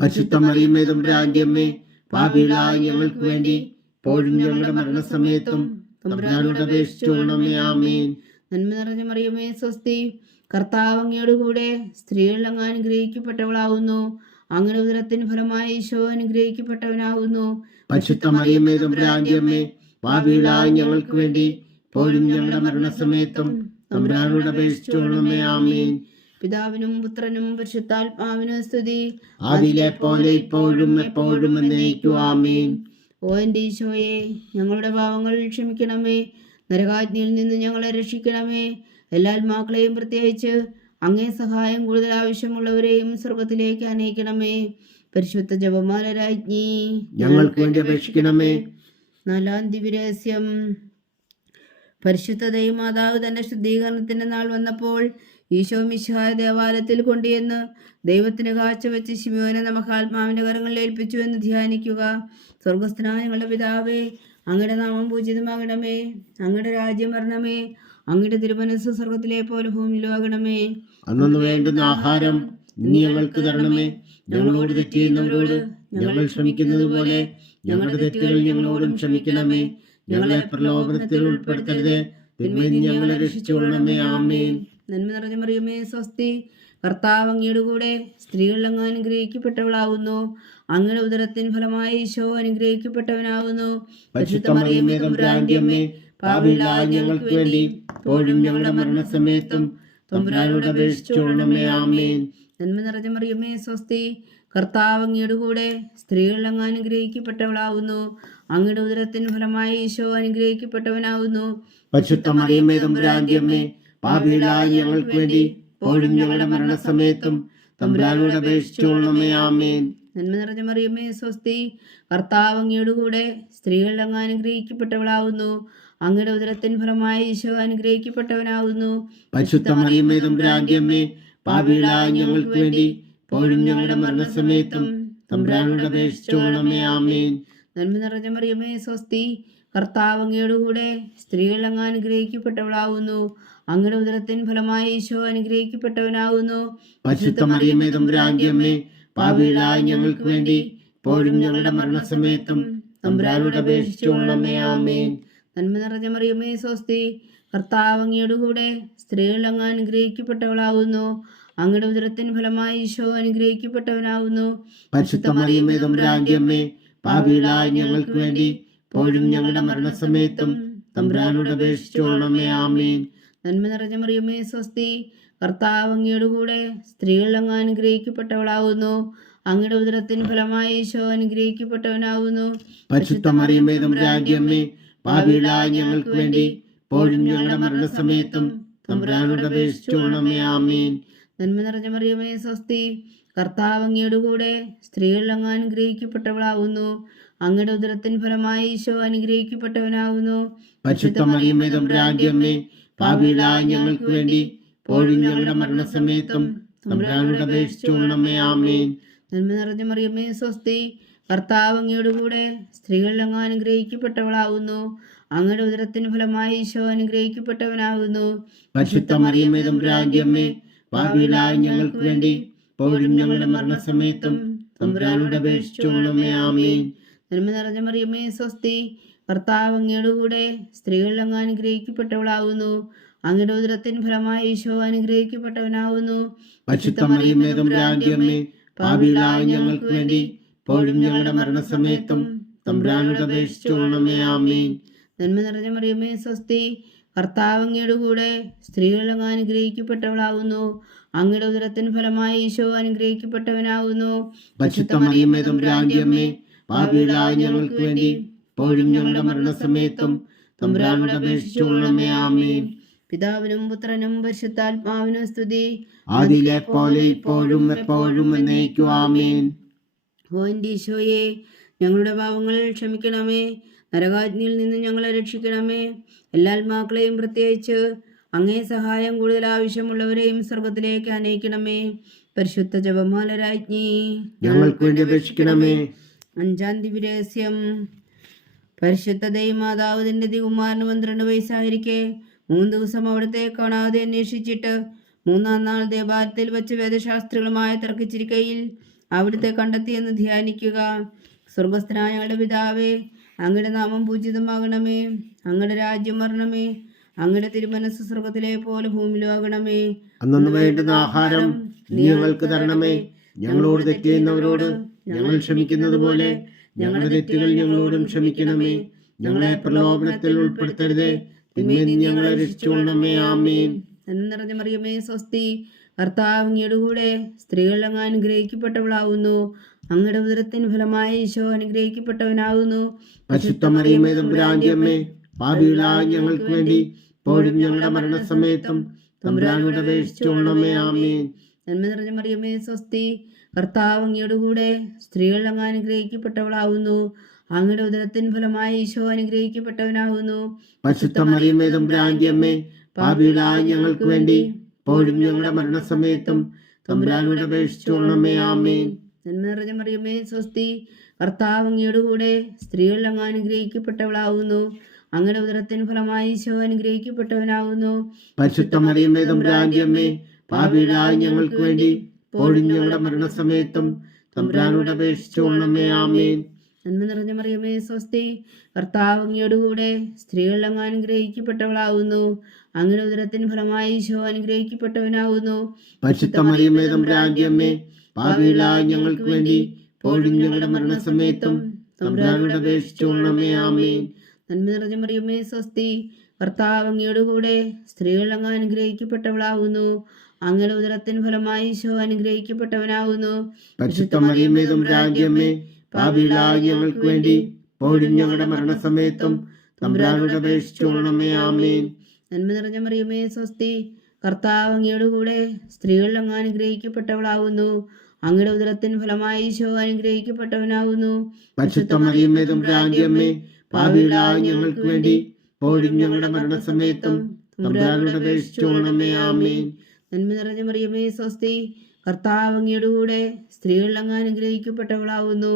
പരിശുദ്ധ മറിയമേ തമ്പുരാന്റെ അമ്മേ, പാപികളായ ഞങ്ങൾക്ക് വേണ്ടി ഇപ്പോഴും ഞങ്ങളുടെ മരണസമയത്തും തമ്പുരാനോട് അപേക്ഷിച്ചുകൊള്ളണമേ. ആമേൻ. നന്മ നിറഞ്ഞ മറിയമേ സ്വസ്തി, കർത്താവ് അങ്ങയുടെ കൂടെ സ്ത്രീകൾ അങ്ങ് അനുഗ്രഹിക്കപ്പെട്ടവളാവുന്നു. അങ്ങയുടെ ഉദരത്തിന് ഫലമായി ഈശോ അനുഗ്രഹിക്കപ്പെട്ടവനാവുന്നു. പരിശുദ്ധ മറിയമേ തമ്പുരാന്റെ അമ്മേ, പാപികളായ ഞങ്ങൾക്ക് വേണ്ടി ഇപ്പോഴും ഞങ്ങളുടെ മരണസമയത്തും തമ്പുരാനോട് അപേക്ഷിച്ചുകൊള്ളണമേ. ആമേൻ. പിതാവിനും പുത്രനും പരിശുദ്ധാത്മാവിനും സ്തുതി, ആദിയിലെ പോലെ ഇപ്പോഴും എപ്പോഴും എന്നേക്കും. ആമേൻ. ഓ എൻ്റെ ഈശോയെ, ഞങ്ങളുടെ പാവങ്ങൾ ക്ഷമിക്കണമേ. നരകാജ്ഞയിൽ നിന്ന് ഞങ്ങളെ രക്ഷിക്കണമേ. എല്ലാ ആത്മാക്കളെയും പ്രത്യേകിച്ച് അങ്ങേ സഹായം കൂടുതൽ ആവശ്യമുള്ളവരെയും സ്വർഗത്തിലേക്ക് അനയിക്കണമേ. പരിശുദ്ധ ജപമാല രാജ്ഞി, ഞങ്ങൾക്ക് വേണ്ടി അപേക്ഷിക്കണമേ. 4-ാം ദിവ്യരഹസ്യം. പരിശുദ്ധ ദൈവമാതാവ് തന്റെ ശുദ്ധീകരണത്തിന്റെ നാൾ വന്നപ്പോൾ ഈശോ മിശിഹായ ദേവാലയത്തിൽ കൊണ്ടുവന്ന് ദൈവത്തിന് കാഴ്ചവെച്ച് ശിമോനെ നമുക്ക് ആത്മാവിന്റെ കരങ്ങളിൽ ഏൽപ്പിച്ചു എന്ന് ധ്യാനിക്കുക. സ്വർഗസ്ഥനായ ഞങ്ങളുടെ പിതാവേ, അങ്ങയുടെ നാമം പൂജിതമാകണമേ. അങ്ങയുടെ രാജ്യം വരണമേ. അങ്ങയുടെ തിരുമനസ്സ് സ്വർഗത്തിലെ പോലെ ഭൂമിയിലും ആകണമേ. അന്നു വേണ്ടുന്ന ആഹാരം ഇനി ഞങ്ങൾക്ക് തരണമേ. ഞങ്ങളോട് തെറ്റ് ചെയ്യുന്നവരോട് ഞങ്ങൾ ക്ഷമിക്കുന്നത് പോലെ ഞങ്ങളുടെ തെറ്റുകൾ ഞങ്ങളോടും ക്ഷമിക്കണമേ. ഞങ്ങളെ പ്രലോഭനത്തിൽ ഉൾപ്പെടുത്തരുത്, തിന്മയിൽ നിന്ന് ഞങ്ങളെ രക്ഷിച്ചുകൊള്ളണമേ. ആമേൻ. നന്മ നിറഞ്ഞ മറിയമേ, സ്വസ്തി. കർത്താവ് അങ്ങയുടെ കൂടെ സ്ത്രീകൾ അങ്ങ് അനുഗ്രഹിക്കപ്പെട്ടവളാവുന്നു. അങ്ങയുടെ ഉദരത്തിൻ ഫലമായി ഈശോ അനുഗ്രഹിക്കപ്പെട്ടവനാവുന്നു. പരിശുദ്ധ മറിയമേ, തമ്പുരാന്റെ അമ്മേ, പാപികളായ ഞങ്ങൾക്ക് വേണ്ടി ഇപ്പോഴും ഞങ്ങളുടെ മരണസമയത്തും തമ്പുരാനോട് അപേക്ഷിച്ചുകൊള്ളണമേ. ആമേൻ. നന്മ നിറഞ്ഞ മറിയമേ, സ്വസ്തി. കർത്താവ് അങ്ങയുടെ കൂടെ സ്ത്രീകൾ അങ്ങ് അനുഗ്രഹിക്കപ്പെട്ടവളാവുന്നു. അങ്ങയുടെ ഉദരത്തിൻ ഫലമായി ഈശോ അനുഗ്രഹിക്കപ്പെട്ടവനാവുന്നു. പരിശുദ്ധ മറിയമേ, തമ്പുരാന്റെ അമ്മേ, പാപികളായ ഞങ്ങൾക്ക് വേണ്ടി ഇപ്പോഴും ഞങ്ങളുടെ മരണസമയത്തും തമ്പുരാനോട് അപേക്ഷിച്ചുകൊള്ളണമേ. ആമേൻ. നന്മ നിറഞ്ഞ മറിയമേ, സ്വസ്തി. കർത്താവ് അങ്ങയുടെ കൂടെ സ്ത്രീകൾ അങ്ങ് അനുഗ്രഹിക്കപ്പെട്ടവളാവുന്നു. അങ്ങയുടെ ഉദരത്തിൻ ഫലമായി ഈശോ അനുഗ്രഹിക്കപ്പെട്ടവനാവുന്നു. പരിശുദ്ധ മറിയമേ, തമ്പുരാന്റെ അമ്മേ, പാപികളായ ഞങ്ങൾക്ക് വേണ്ടി ഇപ്പോഴും ഞങ്ങളുടെ മരണസമയത്തും തമ്പുരാനോട് അപേക്ഷിച്ചുകൊള്ളണമേ. ആമേൻ. നന്മ നിറഞ്ഞ മറിയമേ, സ്വസ്തി. കർത്താവ് അങ്ങയുടെ കൂടെ സ്ത്രീകൾ അങ്ങ് അനുഗ്രഹിക്കപ്പെട്ടവളാവുന്നു. അങ്ങയുടെ ഉദരത്തിൻ ഫലമായി ഈശോ അനുഗ്രഹിക്കപ്പെട്ടവനാവുന്നു. പരിശുദ്ധ മറിയമേ, തമ്പുരാന്റെ അമ്മേ, പാപികളായ ഞങ്ങൾക്ക് വേണ്ടി ഇപ്പോഴും ഞങ്ങളുടെ മരണസമയത്തും തമ്പുരാനോട് അപേക്ഷിച്ചുകൊള്ളണമേ. ആമേൻ. നന്മ നിറഞ്ഞ മറിയമേ, സ്വസ്തി. കർത്താവ് അങ്ങയുടെ കൂടെ സ്ത്രീകൾ അങ്ങ് അനുഗ്രഹിക്കപ്പെട്ടവളാവുന്നു. അങ്ങയുടെ ഉദരത്തിൻ ഫലമായി ഈശോ അനുഗ്രഹിക്കപ്പെട്ടവനാവുന്നു. പരിശുദ്ധ മറിയമേ, തമ്പുരാന്റെ അമ്മേ, പാപികളായ ഞങ്ങൾക്ക് വേണ്ടി ഇപ്പോഴും ഞങ്ങളുടെ മരണസമയത്തും തമ്പുരാനോട് അപേക്ഷിച്ചുകൊള്ളണമേ. ആമേൻ. നന്മ നിറഞ്ഞ മറിയമേ, സ്വസ്തി. കർത്താവ് അങ്ങയുടെ കൂടെ സ്ത്രീകൾ അങ്ങ് അനുഗ്രഹിക്കപ്പെട്ടവളാവുന്നു. അങ്ങയുടെ ഉദരത്തിൻ ഫലമായി ഈശോ അനുഗ്രഹിക്കപ്പെട്ടവനാവുന്നു. പരിശുദ്ധ മറിയമേ, തമ്പുരാന്റെ അമ്മേ, പാപികളായ ഞങ്ങൾക്ക് വേണ്ടി ഇപ്പോഴും ഞങ്ങളുടെ മരണസമയത്തും തമ്പുരാനോട് അപേക്ഷിച്ചുകൊള്ളണമേ. ആമേൻ. നന്മ നിറഞ്ഞ മറിയമേ, സ്വസ്തി. കർത്താവ് അങ്ങയുടെ കൂടെ സ്ത്രീകൾ അങ്ങ് അനുഗ്രഹിക്കപ്പെട്ടവളാവുന്നു. അങ്ങയുടെ ഉദരത്തിൻ ഫലമായി ഈശോ അനുഗ്രഹിക്കപ്പെട്ടവനാവുന്നു. പരിശുദ്ധ മറിയമേ, തമ്പുരാന്റെ അമ്മേ, പാപികളായ ഞങ്ങൾക്ക് വേണ്ടി ഇപ്പോഴും ഞങ്ങളുടെ മരണസമയത്തും തമ്പുരാനോട് അപേക്ഷിച്ചുകൊള്ളണമേ. ആമേൻ. നന്മ നിറഞ്ഞ മറിയമേ, സ്വസ്തി. കർത്താവ് അങ്ങയുടെ കൂടെ സ്ത്രീകൾ അങ്ങ് അനുഗ്രഹിക്കപ്പെട്ടവളാവുന്നു. അങ്ങയുടെ ഉദരത്തിൻ ഫലമായി ഈശോ അനുഗ്രഹിക്കപ്പെട്ടവനാവുന്നു. പരിശുദ്ധ മറിയമേ, തമ്പുരാന്റെ അമ്മേ, പാപികളായ ഞങ്ങൾക്ക് വേണ്ടി ഇപ്പോഴും ഞങ്ങളുടെ മരണസമയത്തും തമ്പുരാനോട് അപേക്ഷിച്ചുകൊള്ളണമേ. ആമേൻ. നന്മ നിറഞ്ഞ മറിയമേ, സ്വസ്തി. കർത്താവ് അങ്ങയുടെ കൂടെ സ്ത്രീകൾ അങ്ങ് അനുഗ്രഹിക്കപ്പെട്ടവളാവുന്നു. അങ്ങയുടെ ഉദരത്തിൻ ഫലമായി ഈശോ അനുഗ്രഹിക്കപ്പെട്ടവനാവുന്നു. പരിശുദ്ധ മറിയമേ, തമ്പുരാന്റെ അമ്മേ, പാപികളായ ഞങ്ങൾക്ക് വേണ്ടി ഇപ്പോഴും ഞങ്ങളുടെ മരണസമയത്തും തമ്പുരാനോട് അപേക്ഷിച്ചുകൊള്ളണമേ. ആമേൻ. നന്മ നിറഞ്ഞ മറിയമേ, സ്വസ്തി. കർത്താവ് അങ്ങയുടെ കൂടെ സ്ത്രീകൾ അങ്ങ് അനുഗ്രഹിക്കപ്പെട്ടവളാവുന്നു. അങ്ങയുടെ ഉദരത്തിൻ ഫലമായി ഈശോ അനുഗ്രഹിക്കപ്പെട്ടവനാവുന്നു. പരിശുദ്ധ മറിയമേ, തമ്പുരാന്റെ അമ്മേ, പാപികളായ ഞങ്ങൾക്ക് വേണ്ടി ഇപ്പോഴും ഞങ്ങളുടെ മരണസമയത്തും തമ്പുരാനോട് അപേക്ഷിച്ചുകൊള്ളണമേ. ആമേൻ. പിതാവിനും പുത്രനും പരിശുദ്ധാത്മാവിനും സ്തുതി. ആദിയിലെ പോലെ ഇപ്പോഴും എപ്പോഴും എന്നേക്കും. ആമേൻ. ഓ എൻ്റെ ഈശോയെ, ഞങ്ങളുടെ പാവങ്ങൾ ക്ഷമിക്കണമേ. നരകാജ്ഞയിൽ നിന്ന് ഞങ്ങളെ രക്ഷിക്കണമേ. എല്ലാ ആത്മാക്കളെയും പ്രത്യേകിച്ച് അങ്ങേ സഹായം കൂടുതൽ ആവശ്യമുള്ളവരെയും സ്വർഗത്തിലേക്ക് അനയിക്കണമേ. പരിശുദ്ധ ജപമാല രാജ്ഞി, ഞങ്ങൾക്ക് വേണ്ടി അപേക്ഷിക്കണമേ. 5-ാം ദിവ്യരഹസ്യം. പരിശുദ്ധ ദൈവമാതാവ് തന്റെ തികുമാരന് 12 വയസ്സായിരിക്കെ 3 ദിവസം അവിടുത്തെ കാണാതെ അന്വേഷിച്ചിട്ട് 3-ാം നാൾ ദേവാലയത്തിൽ വച്ച് വേദശാസ്ത്രികളുമായി തർക്കിച്ചിരിക്കയിൽ അവിടുത്തെ കണ്ടെത്തിയെന്ന് ധ്യാനിക്കുക. സ്വർഗസ്ഥനായ ഞങ്ങളുടെ പിതാവേ, അങ്ങയുടെ നാമം പൂജിതമാകണമേ. അങ്ങയുടെ രാജ്യം വരണമേ. അങ്ങയുടെ തിരുമനസ്സ് സ്വർഗത്തിലെ പോലെ ഭൂമിയിലും ആകണമേ. അന്നു വേണ്ടുന്ന ആഹാരം നീ ഞങ്ങൾക്ക് തരണമേ. ഞങ്ങളോട് തെറ്റ് ചെയ്യുന്നവരോട് ഞങ്ങൾ ക്ഷമിക്കുന്നത് പോലെ ഞങ്ങളുടെ തെറ്റുകൾ ഞങ്ങളോടും ക്ഷമിക്കണമേ. ഞങ്ങളെ പ്രലോഭനത്തിൽ ഉൾപ്പെടുത്തരുതേ, തിന്മയിൽ നിന്ന് ഞങ്ങളെ രക്ഷിച്ചുകൊള്ളണമേ. ആമേൻ. നന്മ നിറഞ്ഞ മറിയമേ, സ്വസ്തി. കർത്താവ് അങ്ങയുടെ കൂടെ സ്ത്രീകൾ അങ്ങ് അനുഗ്രഹിക്കപ്പെട്ടവളാവുന്നു. അങ്ങയുടെ ഉദരത്തിൻ ഫലമായ ഈശോ അനുഗ്രഹിക്കപ്പെട്ടവനാകുന്നു. പരിശുദ്ധ മറിയമേ തമ്പുരാന്റെ അമ്മേ, പാപികളായ ഞങ്ങൾക്ക് വേണ്ടി ഇപ്പോഴും ഞങ്ങളുടെ മരണസമയത്തും തമ്പുരാനോട് അപേക്ഷിച്ചുകൊള്ളണമേ. ആമേൻ. നന്മ നിറഞ്ഞ മറിയമേ സ്വസ്തി, കർത്താവ് അങ്ങയുടെ കൂടെ സ്ത്രീകൾ അങ്ങ് അനുഗ്രഹിക്കപ്പെട്ടവളാകുന്നു. അങ്ങയുടെ ഉദരത്തിൻ ഫലമായ ഈശോ അനുഗ്രഹിക്കപ്പെട്ടവനാകുന്നു. പരിശുദ്ധ മറിയമേ തമ്പുരാന്റെ അമ്മേ, പാപികളായ ഞങ്ങൾക്ക് വേണ്ടി ഇപ്പോഴും ഞങ്ങളുടെ മരണസമയത്തും തമ്പുരാനോട് അപേക്ഷിച്ചുകൊള്ളണമേ. ആമേൻ. നന്മ നിറഞ്ഞ മറിയമേ സ്വസ്തി, കർത്താവ് അങ്ങയുടെ കൂടെ സ്ത്രീകൾ അങ്ങ് അനുഗ്രഹിക്കപ്പെട്ടവളാകുന്നു. അങ്ങയുടെ ഉദരത്തിൻ ഫലമായ ഈശോ അനുഗ്രഹിക്കപ്പെട്ടവനാകുന്നു. പരിശുദ്ധ മറിയമേ തമ്പുരാന്റെ അമ്മേ, പാപികളായ ഞങ്ങൾക്ക് വേണ്ടി ഇപ്പോഴും ഞങ്ങളുടെ മരണസമയത്തും തമ്പുരാനോട് അപേക്ഷിച്ചുകൊള്ളണമേ. ആമേൻ. നന്മ നിറഞ്ഞ മറിയമേ സ്വസ്തി, കർത്താവ് അങ്ങയുടെ കൂടെ സ്ത്രീകൾ അങ്ങ് അനുഗ്രഹിക്കപ്പെട്ടവളാകുന്നു. അങ്ങയുടെ ഉദരത്തിൻ ഫലമായ ഈശോ അനുഗ്രഹിക്കപ്പെട്ടവനാകുന്നു. പരിശുദ്ധ മറിയമേ തമ്പുരാന്റെ അമ്മേ, പാപികളായ ഞങ്ങൾക്ക് വേണ്ടി ഇപ്പോഴും ഞങ്ങളുടെ മരണസമയത്തും തമ്പുരാനോട് അപേക്ഷിച്ചുകൊള്ളണമേ. ആമേൻ. നന്മ നിറഞ്ഞ മറിയമേ സ്വസ്തി, കർത്താവ് അങ്ങയുടെ കൂടെ സ്ത്രീകൾ അങ്ങ് അനുഗ്രഹിക്കപ്പെട്ടവളാകുന്നു. അങ്ങയുടെ ഉദരത്തിൻ ഫലമായ ഈശോ അനുഗ്രഹിക്കപ്പെട്ടവനാകുന്നു. പരിശുദ്ധ മറിയമേ തമ്പുരാന്റെ അമ്മേ, പാപികളായ ഞങ്ങൾക്ക് വേണ്ടി ഇപ്പോഴും ഞങ്ങളുടെ മരണസമയത്തും തമ്പുരാനോട് അപേക്ഷിച്ചുകൊള്ളണമേ. ആമേൻ. നന്മ നിറഞ്ഞ മറിയമേ സ്വസ്തി, കർത്താവ് അങ്ങയുടെ കൂടെ സ്ത്രീകൾ അങ്ങ് അനുഗ്രഹിക്കപ്പെട്ടവളാകുന്നു. അങ്ങയുടെ ഉദരത്തിൻ ഫലമായ ഈശോ അനുഗ്രഹിക്കപ്പെട്ടവനാകുന്നു. പരിശുദ്ധ മറിയമേ തമ്പുരാന്റെ അമ്മേ, പാപികളായ ഞങ്ങൾക്ക് വേണ്ടി ഇപ്പോഴും ഞങ്ങളുടെ മരണസമയത്തും തമ്പുരാനോട് അപേക്ഷിച്ചുകൊള്ളണമേ. ആമേൻ. നന്മ നിറഞ്ഞ മറിയമേ സ്വസ്തി, കർത്താവ് അങ്ങയുടെ കൂടെ സ്ത്രീകൾ അങ്ങ് അനുഗ്രഹിക്കപ്പെട്ടവളാകുന്നു.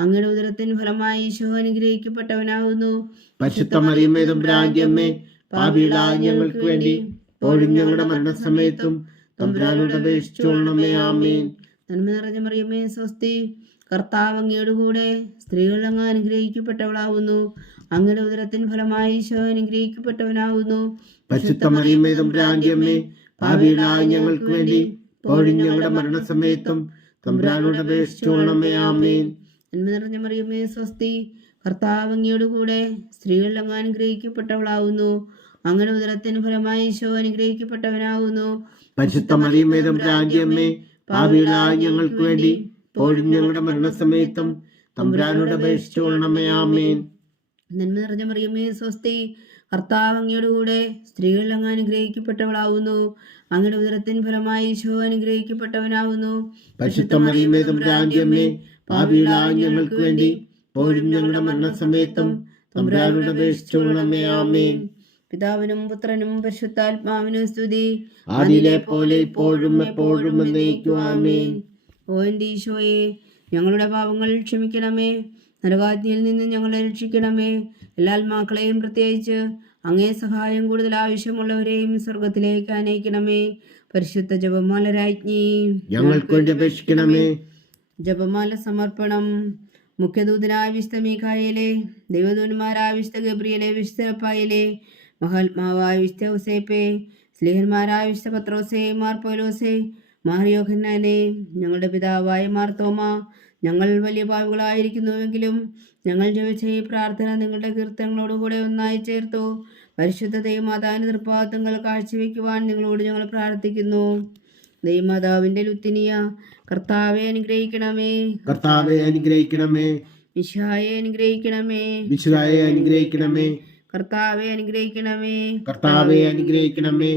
അങ്ങയുടെ ഉദരത്തിൻ ഫലമായ ഈശോ അനുഗ്രഹിക്കപ്പെട്ടവനാകുന്നു. പരിശുദ്ധ മറിയമേ തമ്പുരാന്റെ അമ്മേ, പാപികളായ ഞങ്ങൾക്ക് വേണ്ടി ഇപ്പോഴും ഞങ്ങളുടെ മരണസമയത്തും തമ്പുരാനോട് അപേക്ഷിച്ചുകൊള്ളണമേ. ആമേൻ. നന്മ നിറഞ്ഞ മറിയമേ സ്വസ്തി, കർത്താവ് അങ്ങയുടെ കൂടെ സ്ത്രീകൾ അങ്ങ് അനുഗ്രഹിക്കപ്പെട്ടവളാകുന്നു. അങ്ങയുടെ ഉദരത്തിൻ ഫലമായ ഈശോ അനുഗ്രഹിക്കപ്പെട്ടവനാകുന്നു. പരിശുദ്ധ മറിയമേ തമ്പുരാന്റെ അമ്മേ, പാപികളായ ഞങ്ങൾക്ക് വേണ്ടി ഇപ്പോഴും ഞങ്ങളുടെ മരണസമയത്തും തമ്പുരാനോട് അപേക്ഷിച്ചുകൊള്ളണമേ. ആമേൻ. നന്മ നിറഞ്ഞ മറിയമേ സ്വസ്തി, കർത്താവ് അങ്ങയുടെ കൂടെ സ്ത്രീകൾ അങ്ങ് അനുഗ്രഹിക്കപ്പെട്ടവളാകുന്നു. അങ്ങയുടെ ഉദരത്തിൻ ഫലമായ ഈശോ അനുഗ്രഹിക്കപ്പെട്ടവനാകുന്നു. പരിശുദ്ധ മറിയമേ തമ്പുരാന്റെ അമ്മേ, പാപികളായ ഞങ്ങൾക്ക് വേണ്ടി ഇപ്പോഴും ഞങ്ങളുടെ മരണസമയത്തും തമ്പുരാനോട് അപേക്ഷിച്ചുകൊള്ളണമേ. ആമേൻ. നന്മ നിറഞ്ഞ മറിയമേ സ്വസ്തി, കർത്താവ് അങ്ങയുടെ കൂടെ സ്ത്രീകൾ അങ്ങ് അനുഗ്രഹിക്കപ്പെട്ടവളാകുന്നു. അങ്ങയുടെ ഉദരത്തിൻ ഫലമായ ഈശോ അനുഗ്രഹിക്കപ്പെട്ടവനാകുന്നു. പരിശുദ്ധ മറിയമേ തമ്പുരാന്റെ അമ്മേ, പാപികളായ ഞങ്ങൾക്ക് വേണ്ടി ഇപ്പോഴും ഞങ്ങളുടെ മരണസമയത്തും തമ്പുരാനോട് അപേക്ഷിച്ചുകൊള്ളണമേ. ആമേൻ. പിതാവിനും പുത്രനും പരിശുദ്ധാത്മാവിനും സ്തുതി, ആദിയിലെ പോലെ ഇപ്പോഴും എപ്പോഴും എന്നേക്കും. ആമേൻ. ഓ എൻ്റെ ഈശോയെ, ഞങ്ങളുടെ പാപങ്ങൾ ക്ഷമിക്കണമേ. നരകാഗ്നിയിൽ നിന്ന് ഞങ്ങളെ രക്ഷിക്കണമേ. എല്ലാ ആത്മാക്കളെയും പ്രത്യേകിച്ച് അങ്ങേ സഹായം കൂടുതൽ ആവശ്യമുള്ളവരെയും സ്വർഗത്തിലേക്ക് അനയിക്കണമേ. പരിശുദ്ധ ജപമാല രാജ്ഞി, ഞങ്ങൾക്ക് വേണ്ടി അപേക്ഷിക്കണമേ. ജപമാല സമർപ്പണം. മുഖ്യദൂതനായ വിശുദ്ധ മീഖായേലേ, ദൈവദൂതന്മാരായ വിശുദ്ധ ഗബ്രിയേലേ, വിശുദ്ധ റഫായേലേ, മഹാത്മാവായ വിശുദ്ധ ഔസേപ്പേ, സ്ലീഹന്മാരായ വിശുദ്ധ പത്രോസേ, മാർ പൗലോസേ, മാർ യോഹന്നാനേ, ഞങ്ങളുടെ പിതാവായ മാർ തോമാ, ഞങ്ങൾ വലിയ പാപികളായിരിക്കുന്നുവെങ്കിലും ഞങ്ങൾ ജപിച്ച ഈ പ്രാർത്ഥന നിങ്ങളുടെ കീർത്തനങ്ങളോടുകൂടെ ഒന്നായി ചേർത്തു പരിശുദ്ധ ദൈവമാതാവിന്റെ തൃപ്പാദങ്ങൾ കാഴ്ചവെക്കുവാൻ നിങ്ങളോട് ഞങ്ങൾ പ്രാർത്ഥിക്കുന്നു. ദൈവമാതാവിന്റെ ലുത്തിനിയ, കർത്താവെ അനുഗ്രഹിക്കണമേ. കർത്താവെ അനുഗ്രഹിക്കണമേ. മിശിഹായെ അനുഗ്രഹിക്കണമേ. മിശിഹായെ അനുഗ്രഹിക്കണമേ. കർത്താവെ അനുഗ്രഹിക്കണമേ. കർത്താവെ അനുഗ്രഹിക്കണമേ.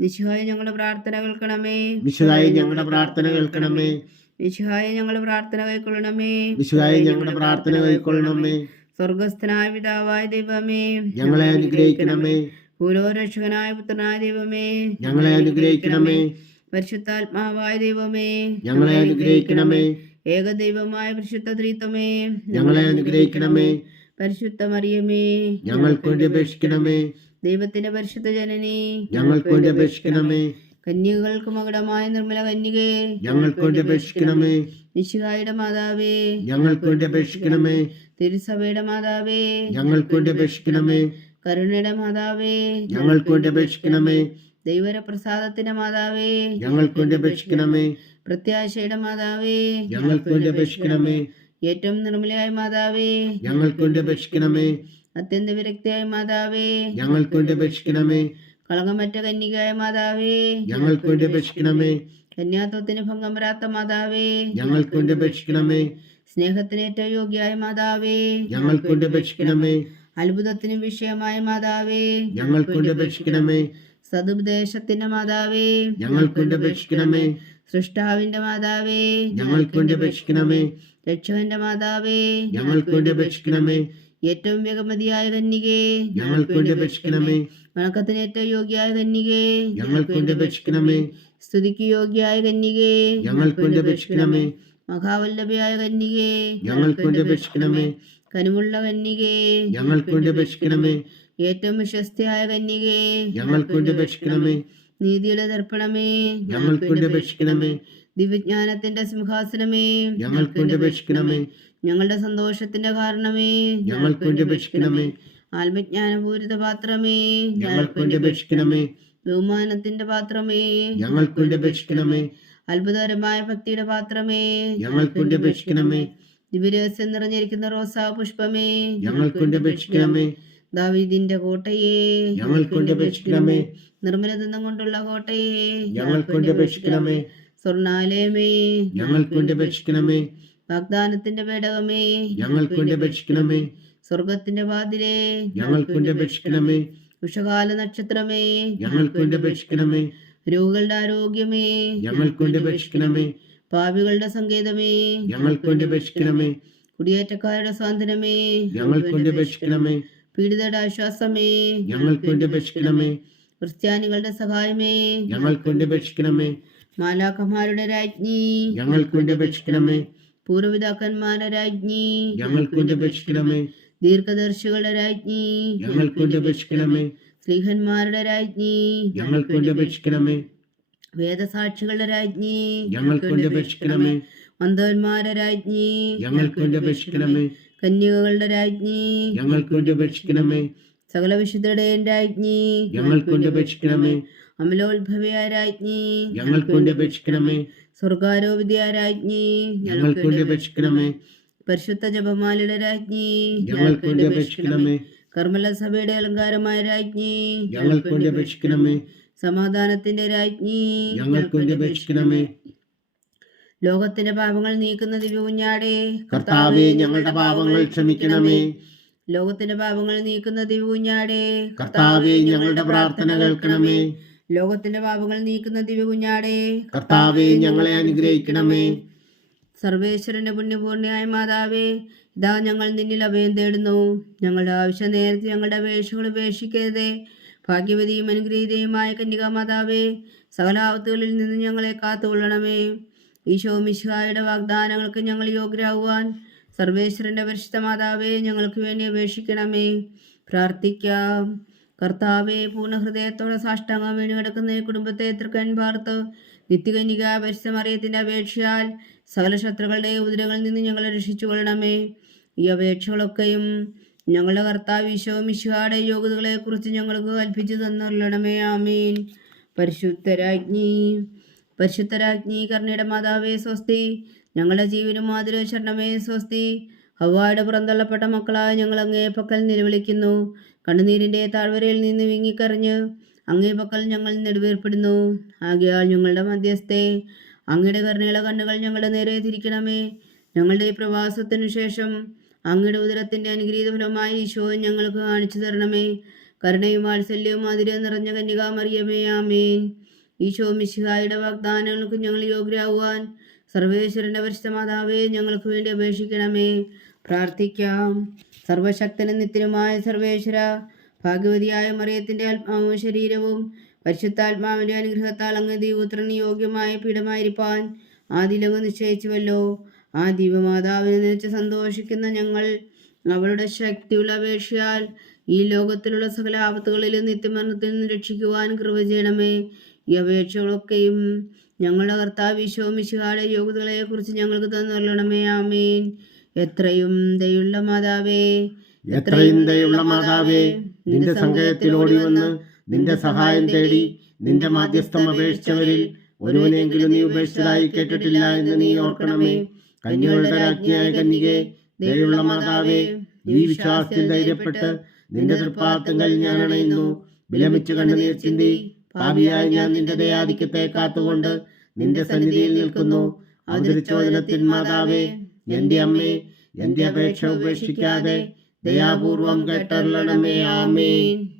മിശിഹായെ ഞങ്ങളുടെ പ്രാർത്ഥന കേൾക്കണമേ. മിശിഹായെ ഞങ്ങളുടെ പ്രാർത്ഥന കേൾക്കണമേ. മിശിഹായെ ഞങ്ങളുടെ പ്രാർത്ഥന കൈക്കൊള്ളണമേ. മിശിഹായെ ഞങ്ങളുടെ പ്രാർത്ഥന കൈക്കൊള്ളണമേ. സ്വർഗസ്ഥനായ പിതാവായ ദൈവമേ, ഞങ്ങളെ അനുഗ്രഹിക്കണമേ. ഭൂലോകരക്ഷകനായ പുത്രനായ ദൈവമേ, ഞങ്ങളെ അനുഗ്രഹിക്കണമേ. പരിശുദ്ധാത്മാവായ ദൈവമേ, ഞങ്ങളെ അനുഗ്രഹിക്കണമേ. ഏകദൈവമായ പരിശുദ്ധ ത്രിത്വമേ, ഞങ്ങളെ അനുഗ്രഹിക്കണമേ. പരിശുദ്ധ മറിയമേ, ഞങ്ങൾക്ക് വേണ്ടി അപേക്ഷിക്കണമേ. ദൈവത്തിന്റെ പരിശുദ്ധ ജനനി, ഞങ്ങൾക്ക് വേണ്ടി അപേക്ഷിക്കണമേ. കന്യകൾക്ക് മകുടമായ നിർമ്മല കന്യകേ, ഞങ്ങൾക്ക് വേണ്ടി അപേക്ഷിക്കണമേ. മിശിഹായുടെ മാതാവേ, ഞങ്ങൾക്ക് വേണ്ടി അപേക്ഷിക്കണമേ. തിരുസഭയുടെ മാതാവേ, ഞങ്ങൾക്ക് വേണ്ടി അപേക്ഷിക്കണമേ. കരുണയുടെ മാതാവേ, ഞങ്ങൾക്ക് വേണ്ടി അപേക്ഷിക്കണമേ. ദൈവപ്രസാദത്തിന്റെ മാതാവേ, ഞങ്ങൾക്ക് വേണ്ടി അപേക്ഷിക്കണമേ. പ്രത്യാശയുടെ മാതാവേ, ഞങ്ങൾക്ക് വേണ്ടി അപേക്ഷിക്കണമേ. ഏറ്റവും നിർമ്മലയായ മാതാവേ, ഞങ്ങൾക്ക് വേണ്ടി അപേക്ഷിക്കണമേ. അത്യന്ത വിരക്തിയായ മാതാവേ, ഞങ്ങൾക്ക് വേണ്ടി അപേക്ഷിക്കണമേ. കളങ്കമറ്റ കന്യകയായ മാതാവേ, ഞങ്ങൾക്ക് വേണ്ടി അപേക്ഷിക്കണമേ. കന്യാത്വത്തിന് ഭംഗം വരാത്ത മാതാവേ, ഞങ്ങൾക്ക് വേണ്ടി അപേക്ഷിക്കണമേ. സ്നേഹത്തിന് ഏറ്റവും യോഗ്യയായ മാതാവേ, ഞങ്ങൾക്ക് വേണ്ടി അപേക്ഷിക്കണമേ. അത്ഭുതത്തിന് വിഷയമായ മാതാവേ, ഞങ്ങൾക്ക് വേണ്ടി അപേക്ഷിക്കണമേ. സതുപദേശത്തിന്റെ മാതാവേ, ഞങ്ങൾക്ക് വേണ്ടി അപേക്ഷിക്കണമേ. സൃഷ്ടാവിന്റെ മാതാവേ, ഞങ്ങൾക്ക് വേണ്ടി അപേക്ഷിക്കണമേ. രക്ഷകന്റെ മാതാവേ, ഞങ്ങൾക്ക് വേണ്ടി അപേക്ഷിക്കണമേ. ഏറ്റവും വേഗമതിയായ കന്യകേ, ഞങ്ങൾക്ക് വേണ്ടി അപേക്ഷിക്കണമേ. വണക്കത്തിന് ഏറ്റവും യോഗ്യയായ കന്യകേ, ഞങ്ങൾക്ക് വേണ്ടി അപേക്ഷിക്കണമേ. സ്തുതിക്ക് യോഗ്യയായ കന്യകേ, ഞങ്ങൾക്ക് വേണ്ടി അപേക്ഷിക്കണമേ. മഹാവല്ലഭയായ കന്യകേ, ഞങ്ങൾക്ക് വേണ്ടി അപേക്ഷിക്കണമേ. കനിവുള്ള കന്യകേ, ഞങ്ങൾക്ക് വേണ്ടി അപേക്ഷിക്കണമേ. ഏറ്റവും വിശ്വസ്തയായ കന്യകേ, ഞങ്ങൾക്ക് വേണ്ടി അപേക്ഷിക്കണമേ. നീതിയുടെ ദർപ്പണമേ, ഞങ്ങൾക്ക് വേണ്ടി അപേക്ഷിക്കണമേ. ദിവ്യജ്ഞാനത്തിന്റെ സിംഹാസനമേ, ഞങ്ങൾക്ക് വേണ്ടി അപേക്ഷിക്കണമേ. ഞങ്ങളുടെ സന്തോഷത്തിന്റെ കാരണമേ, ഞങ്ങൾക്ക് വേണ്ടി അപേക്ഷിക്കണമേ. ആത്മജ്ഞാനപൂരിത പാത്രമേ, ഞങ്ങൾക്ക് വേണ്ടി അപേക്ഷിക്കണമേ. ബഹുമാനത്തിന്റെ പാത്രമേ, ഞങ്ങൾക്ക് വേണ്ടി അപേക്ഷിക്കണമേ. അത്ഭുതകരമായ ഭക്തിയുടെ പാത്രമേ, ഞങ്ങൾക്ക് വേണ്ടി അപേക്ഷിക്കണമേ. ദിവ്യരഹസ്യം നിറഞ്ഞിരിക്കുന്ന റോസാ പുഷ്പമേ, ഞങ്ങൾക്ക് വേണ്ടി അപേക്ഷിക്കണമേ. ദാവീദിന്റെ കോട്ടയെ, ഞങ്ങൾക്ക് വേണ്ടി അപേക്ഷിക്കണമേ. നിർമ്മലതം കൊണ്ടുള്ള കോട്ടയെ, ഞങ്ങൾക്ക് വേണ്ടി അപേക്ഷിക്കണമേ. സ്വർണാലയമേ, ഞങ്ങൾക്ക് വേണ്ടി അപേക്ഷിക്കണമേ. വാഗ്ദാനത്തിന്റെ പേടകമേ, ഞങ്ങൾക്ക് വേണ്ടി അപേക്ഷിക്കണമേ. സ്വർഗത്തിന്റെ വാതിലേ, ഞങ്ങൾക്ക് വേണ്ടി അപേക്ഷിക്കണമേ. ഉഷകാല നക്ഷത്രമേ, ഞങ്ങൾക്ക് വേണ്ടി അപേക്ഷിക്കണമേ. രോഗികളുടെ ആരോഗ്യമേ, ഞങ്ങൾക്ക് വേണ്ടി അപേക്ഷിക്കണമേ. പാപികളുടെ സങ്കേതമേ, ഞങ്ങൾക്ക് വേണ്ടി അപേക്ഷിക്കണമേ. കുടിയേറ്റക്കാരുടെ സ്വാതന്ത്ര്യമേ, ഞങ്ങൾക്ക് വേണ്ടി അപേക്ഷിക്കണമേ. പീഡിതരുടെ ആശ്വാസമേ, ഞങ്ങൾക്ക് വേണ്ടി അപേക്ഷിക്കണമേ. ക്രിസ്ത്യാനികളുടെ സഹായമേ, ഞങ്ങൾക്ക് വേണ്ടി അപേക്ഷിക്കണമേ. മാലാഖമാരുടെ രാജ്ഞി, ഞങ്ങൾക്ക് വേണ്ടി അപേക്ഷിക്കണമേ. പൂർവ്വപിതാക്കന്മാരുടെ രാജ്ഞി, ഞങ്ങൾക്ക് വേണ്ടി അപേക്ഷിക്കണമേ. ദീർഘദർശികളുടെ രാജ്ഞി, ഞങ്ങൾക്ക് വേണ്ടി അപേക്ഷിക്കണമേ. സ്ലീഹന്മാരുടെ രാജ്ഞി, ഞങ്ങൾക്ക് വേണ്ടി അപേക്ഷിക്കണമേ. വേദസാക്ഷികളുടെ രാജ്ഞി, ഞങ്ങൾക്ക് വേണ്ടി അപേക്ഷിക്കണമേ. മന്ദന്മാരുടെ രാജ്ഞി, ഞങ്ങൾക്ക് വേണ്ടി അപേക്ഷിക്കണമേ. കന്യകകളുടെ രാജ്ഞി, ഞങ്ങൾക്ക് വേണ്ടി അപേക്ഷിക്കണമേ. സകല വിശുദ്ധരുടെയും രാജ്ഞി, ഞങ്ങൾക്ക് വേണ്ടി അപേക്ഷിക്കണമേ. അമലോത്ഭവയായ രാജ്ഞി, ഞങ്ങൾക്ക് വേണ്ടി അപേക്ഷിക്കണമേ. സ്വർഗാരോപിതയായ രാജ്ഞി, ഞങ്ങൾക്ക് വേണ്ടി അപേക്ഷിക്കണമേ. പരിശുദ്ധ ജപമാലയുടെ രാജ്ഞി, ഞങ്ങൾക്ക് വേണ്ടി അപേക്ഷിക്കണമേ. കർമ്മല സഭയുടെ അലങ്കാരമായ രാജ്ഞി, ഞങ്ങൾക്ക് വേണ്ടി അപേക്ഷിക്കണമേ. സമാധാനത്തിന്റെ രാജ്ഞി, ഞങ്ങൾക്ക് വേണ്ടി അപേക്ഷിക്കണമേ. ലോകത്തിന്റെ പാപങ്ങൾ നീക്കുന്ന ദിവ്യകുഞ്ഞാടേ, കർത്താവേ, ഞങ്ങളുടെ പാപങ്ങൾ ക്ഷമിക്കണമേ. ലോകത്തിന്റെ പാപങ്ങൾ നീക്കുന്ന ദിവ്യകുഞ്ഞാടേ, കർത്താവേ, ഞങ്ങളുടെ പ്രാർത്ഥന കേൾക്കണമേ. ലോകത്തിന്റെ പാപങ്ങൾ നീക്കുന്ന ദിവ്യകുഞ്ഞാടേ, കർത്താവേ, ഞങ്ങളെ അനുഗ്രഹിക്കണമേ. സർവേശ്വരന്റെ പുണ്യപൂർണ്ണയായ മാതാവേ, ഇതാ ഞങ്ങൾ നിന്നിൽ അഭയം തേടുന്നു. ഞങ്ങളുടെ ആവശ്യം നേരത്തെ ഞങ്ങളുടെ അപേക്ഷകൾ ഉപേക്ഷിക്കരുതേ. ഭാഗ്യവതിയും അനുഗ്രഹീതയുമായ കന്യകാമാതാവേ, സകല ആപത്തുകളിൽ നിന്ന് ഞങ്ങളെ കാത്തുകൊള്ളണമേ. ഈശോ മിശിഹായുടെ വാഗ്ദാനങ്ങൾക്ക് ഞങ്ങൾ യോഗ്യരാകുവാൻ സർവേശ്വരന്റെ പരിശുദ്ധ മാതാവേ, ഞങ്ങൾക്ക് വേണ്ടി അപേക്ഷിക്കണമേ. പ്രാർത്ഥിക്കാം. കർത്താവെ, പൂർണ്ണ ഹൃദയത്തോടെ സാഷ്ടാംഗം വീണ് കിടക്കുന്ന ഈ കുടുംബത്തെ തൃക്കൺ പാർത്ത് നിത്യകന്യക പരിശുദ്ധ മറിയത്തിന്റെ അപേക്ഷയാൽ സകല ശത്രുക്കളുടെ ഉദരങ്ങളിൽ നിന്ന് ഞങ്ങളെ രക്ഷിച്ചുകൊള്ളണമേ. ഈ അപേക്ഷകളൊക്കെയും ഞങ്ങളുടെ കർത്താവ് ഈശോ മിശിഹായുടെ യോഗ്യതകളെ കുറിച്ച് ഞങ്ങൾക്ക് കൽപ്പിച്ചു തന്നുള്ളണമേ. ആമീൻ. പരിശുദ്ധരാജ്ഞി കരുണയുടെ മാതാവേ സ്വസ്തി. ഞങ്ങളുടെ ജീവനും മാതിരവും ശരണമേ സ്വസ്തി. ഹവ്വായുടെ പുറന്തള്ളപ്പെട്ട മക്കളായ ഞങ്ങൾ അങ്ങേ പക്കൽ നിലവിളിക്കുന്നു. കണ്ണുനീരിന്റെ താഴ്വരയിൽ നിന്ന് വിങ്ങിക്കറിഞ്ഞ് അങ്ങേ പക്കൽ ഞങ്ങൾ നെടുവേർപ്പെടുന്നു. ആകയാൽ ഞങ്ങളുടെ മധ്യസ്ഥെ, അങ്ങയുടെ കരുണയുള്ള കണ്ണുകൾ ഞങ്ങളുടെ നേരെ തിരിക്കണമേ. ഞങ്ങളുടെ ഈ പ്രവാസത്തിനു ശേഷം അങ്ങയുടെ ഉദരത്തിന്റെ അനുഗ്രഹീത ഫലമായി ഈശോ ഞങ്ങൾക്ക് കാണിച്ചു തരണമേ. കരുണയും വാത്സല്യവും മാതിരവും നിറഞ്ഞ കന്യകാമറിയമേ, ആമേൻ. ഈശോ മിശിഹായുടെ വാഗ്ദാനങ്ങൾക്ക് ഞങ്ങൾ യോഗ്യരാകുവാൻ സർവേശ്വരന്റെ പരിശുദ്ധ മാതാവേ, ഞങ്ങൾക്ക് വേണ്ടി അപേക്ഷിക്കണമേ. പ്രാർത്ഥിക്കാം. സർവശക്തനും നിത്യനുമായ സർവേശ്വര, ഭാഗ്യവതിയായ മറിയത്തിന്റെ ആത്മാവും ശരീരവും പരിശുദ്ധാത്മാവിന്റെ അനുഗ്രഹത്താൽ അങ്ങ് ദൈവപുത്രന് യോഗ്യമായ പീഠമായിരിക്കാൻ ആദിലങ്ങ് നിശ്ചയിച്ചുവല്ലോ. ആ ദൈവമാതാവിനെ നിലച്ച് സന്തോഷിക്കുന്ന ഞങ്ങൾ അവളുടെ ശക്തിയുള്ള അപേക്ഷയാൽ ഈ ലോകത്തിലുള്ള സകല ആപത്തുകളിലും നിത്യമരണത്തിൽ നിന്ന് രക്ഷിക്കുവാൻ കൃപ ചെയ്യണമേ. ഈ അപേക്ഷകളൊക്കെയും ഞങ്ങളുടെ കർത്താവ് ഈശോ മിശിഹായുടെ യോഗ്യതകളെ കുറിച്ച് ഞങ്ങൾക്ക് തന്നുകൊള്ളണമേ. ആമേൻ. എത്രയും ദയുള്ള മാതാവേ, നിന്റെ സങ്കേതത്തിൽ ഓടി വന്ന് നിന്റെ സഹായം തേടി നിന്റെ മാധ്യസ്ഥം അപേക്ഷിച്ചവരിൽ ഒരുവനെങ്കിലും നീ ഉപേക്ഷിച്ചതായി കേട്ടിട്ടില്ല എന്ന് നീ ഓർക്കണമേ. കന്യകളുടെ രാജ്ഞിയായ കന്യകേ, ദയുള്ള മാതാവേ, ഈ വിശ്വാസത്തിൽ ധൈര്യപ്പെട്ട് നിന്റെ തൃപ്പാദങ്ങൾ ഞാൻ അണയുന്നു. വിലമിച്ചു കണ്ണുനീർ ചിന്തി പാപിയായി ഞാൻ നിന്റെ ദയാധിക്യത്തെ കാത്തുകൊണ്ട് നിന്റെ സന്നിധിയിൽ നിൽക്കുന്നു. അവതരിച്ചോദനത്തിൻ മാതാവേ, എന്റെ അമ്മേ, എന്റെ അപേക്ഷ ഉപേക്ഷിക്കാതെ ദയാപൂർവം കേട്ടരുളണമേ. ആമേൻ.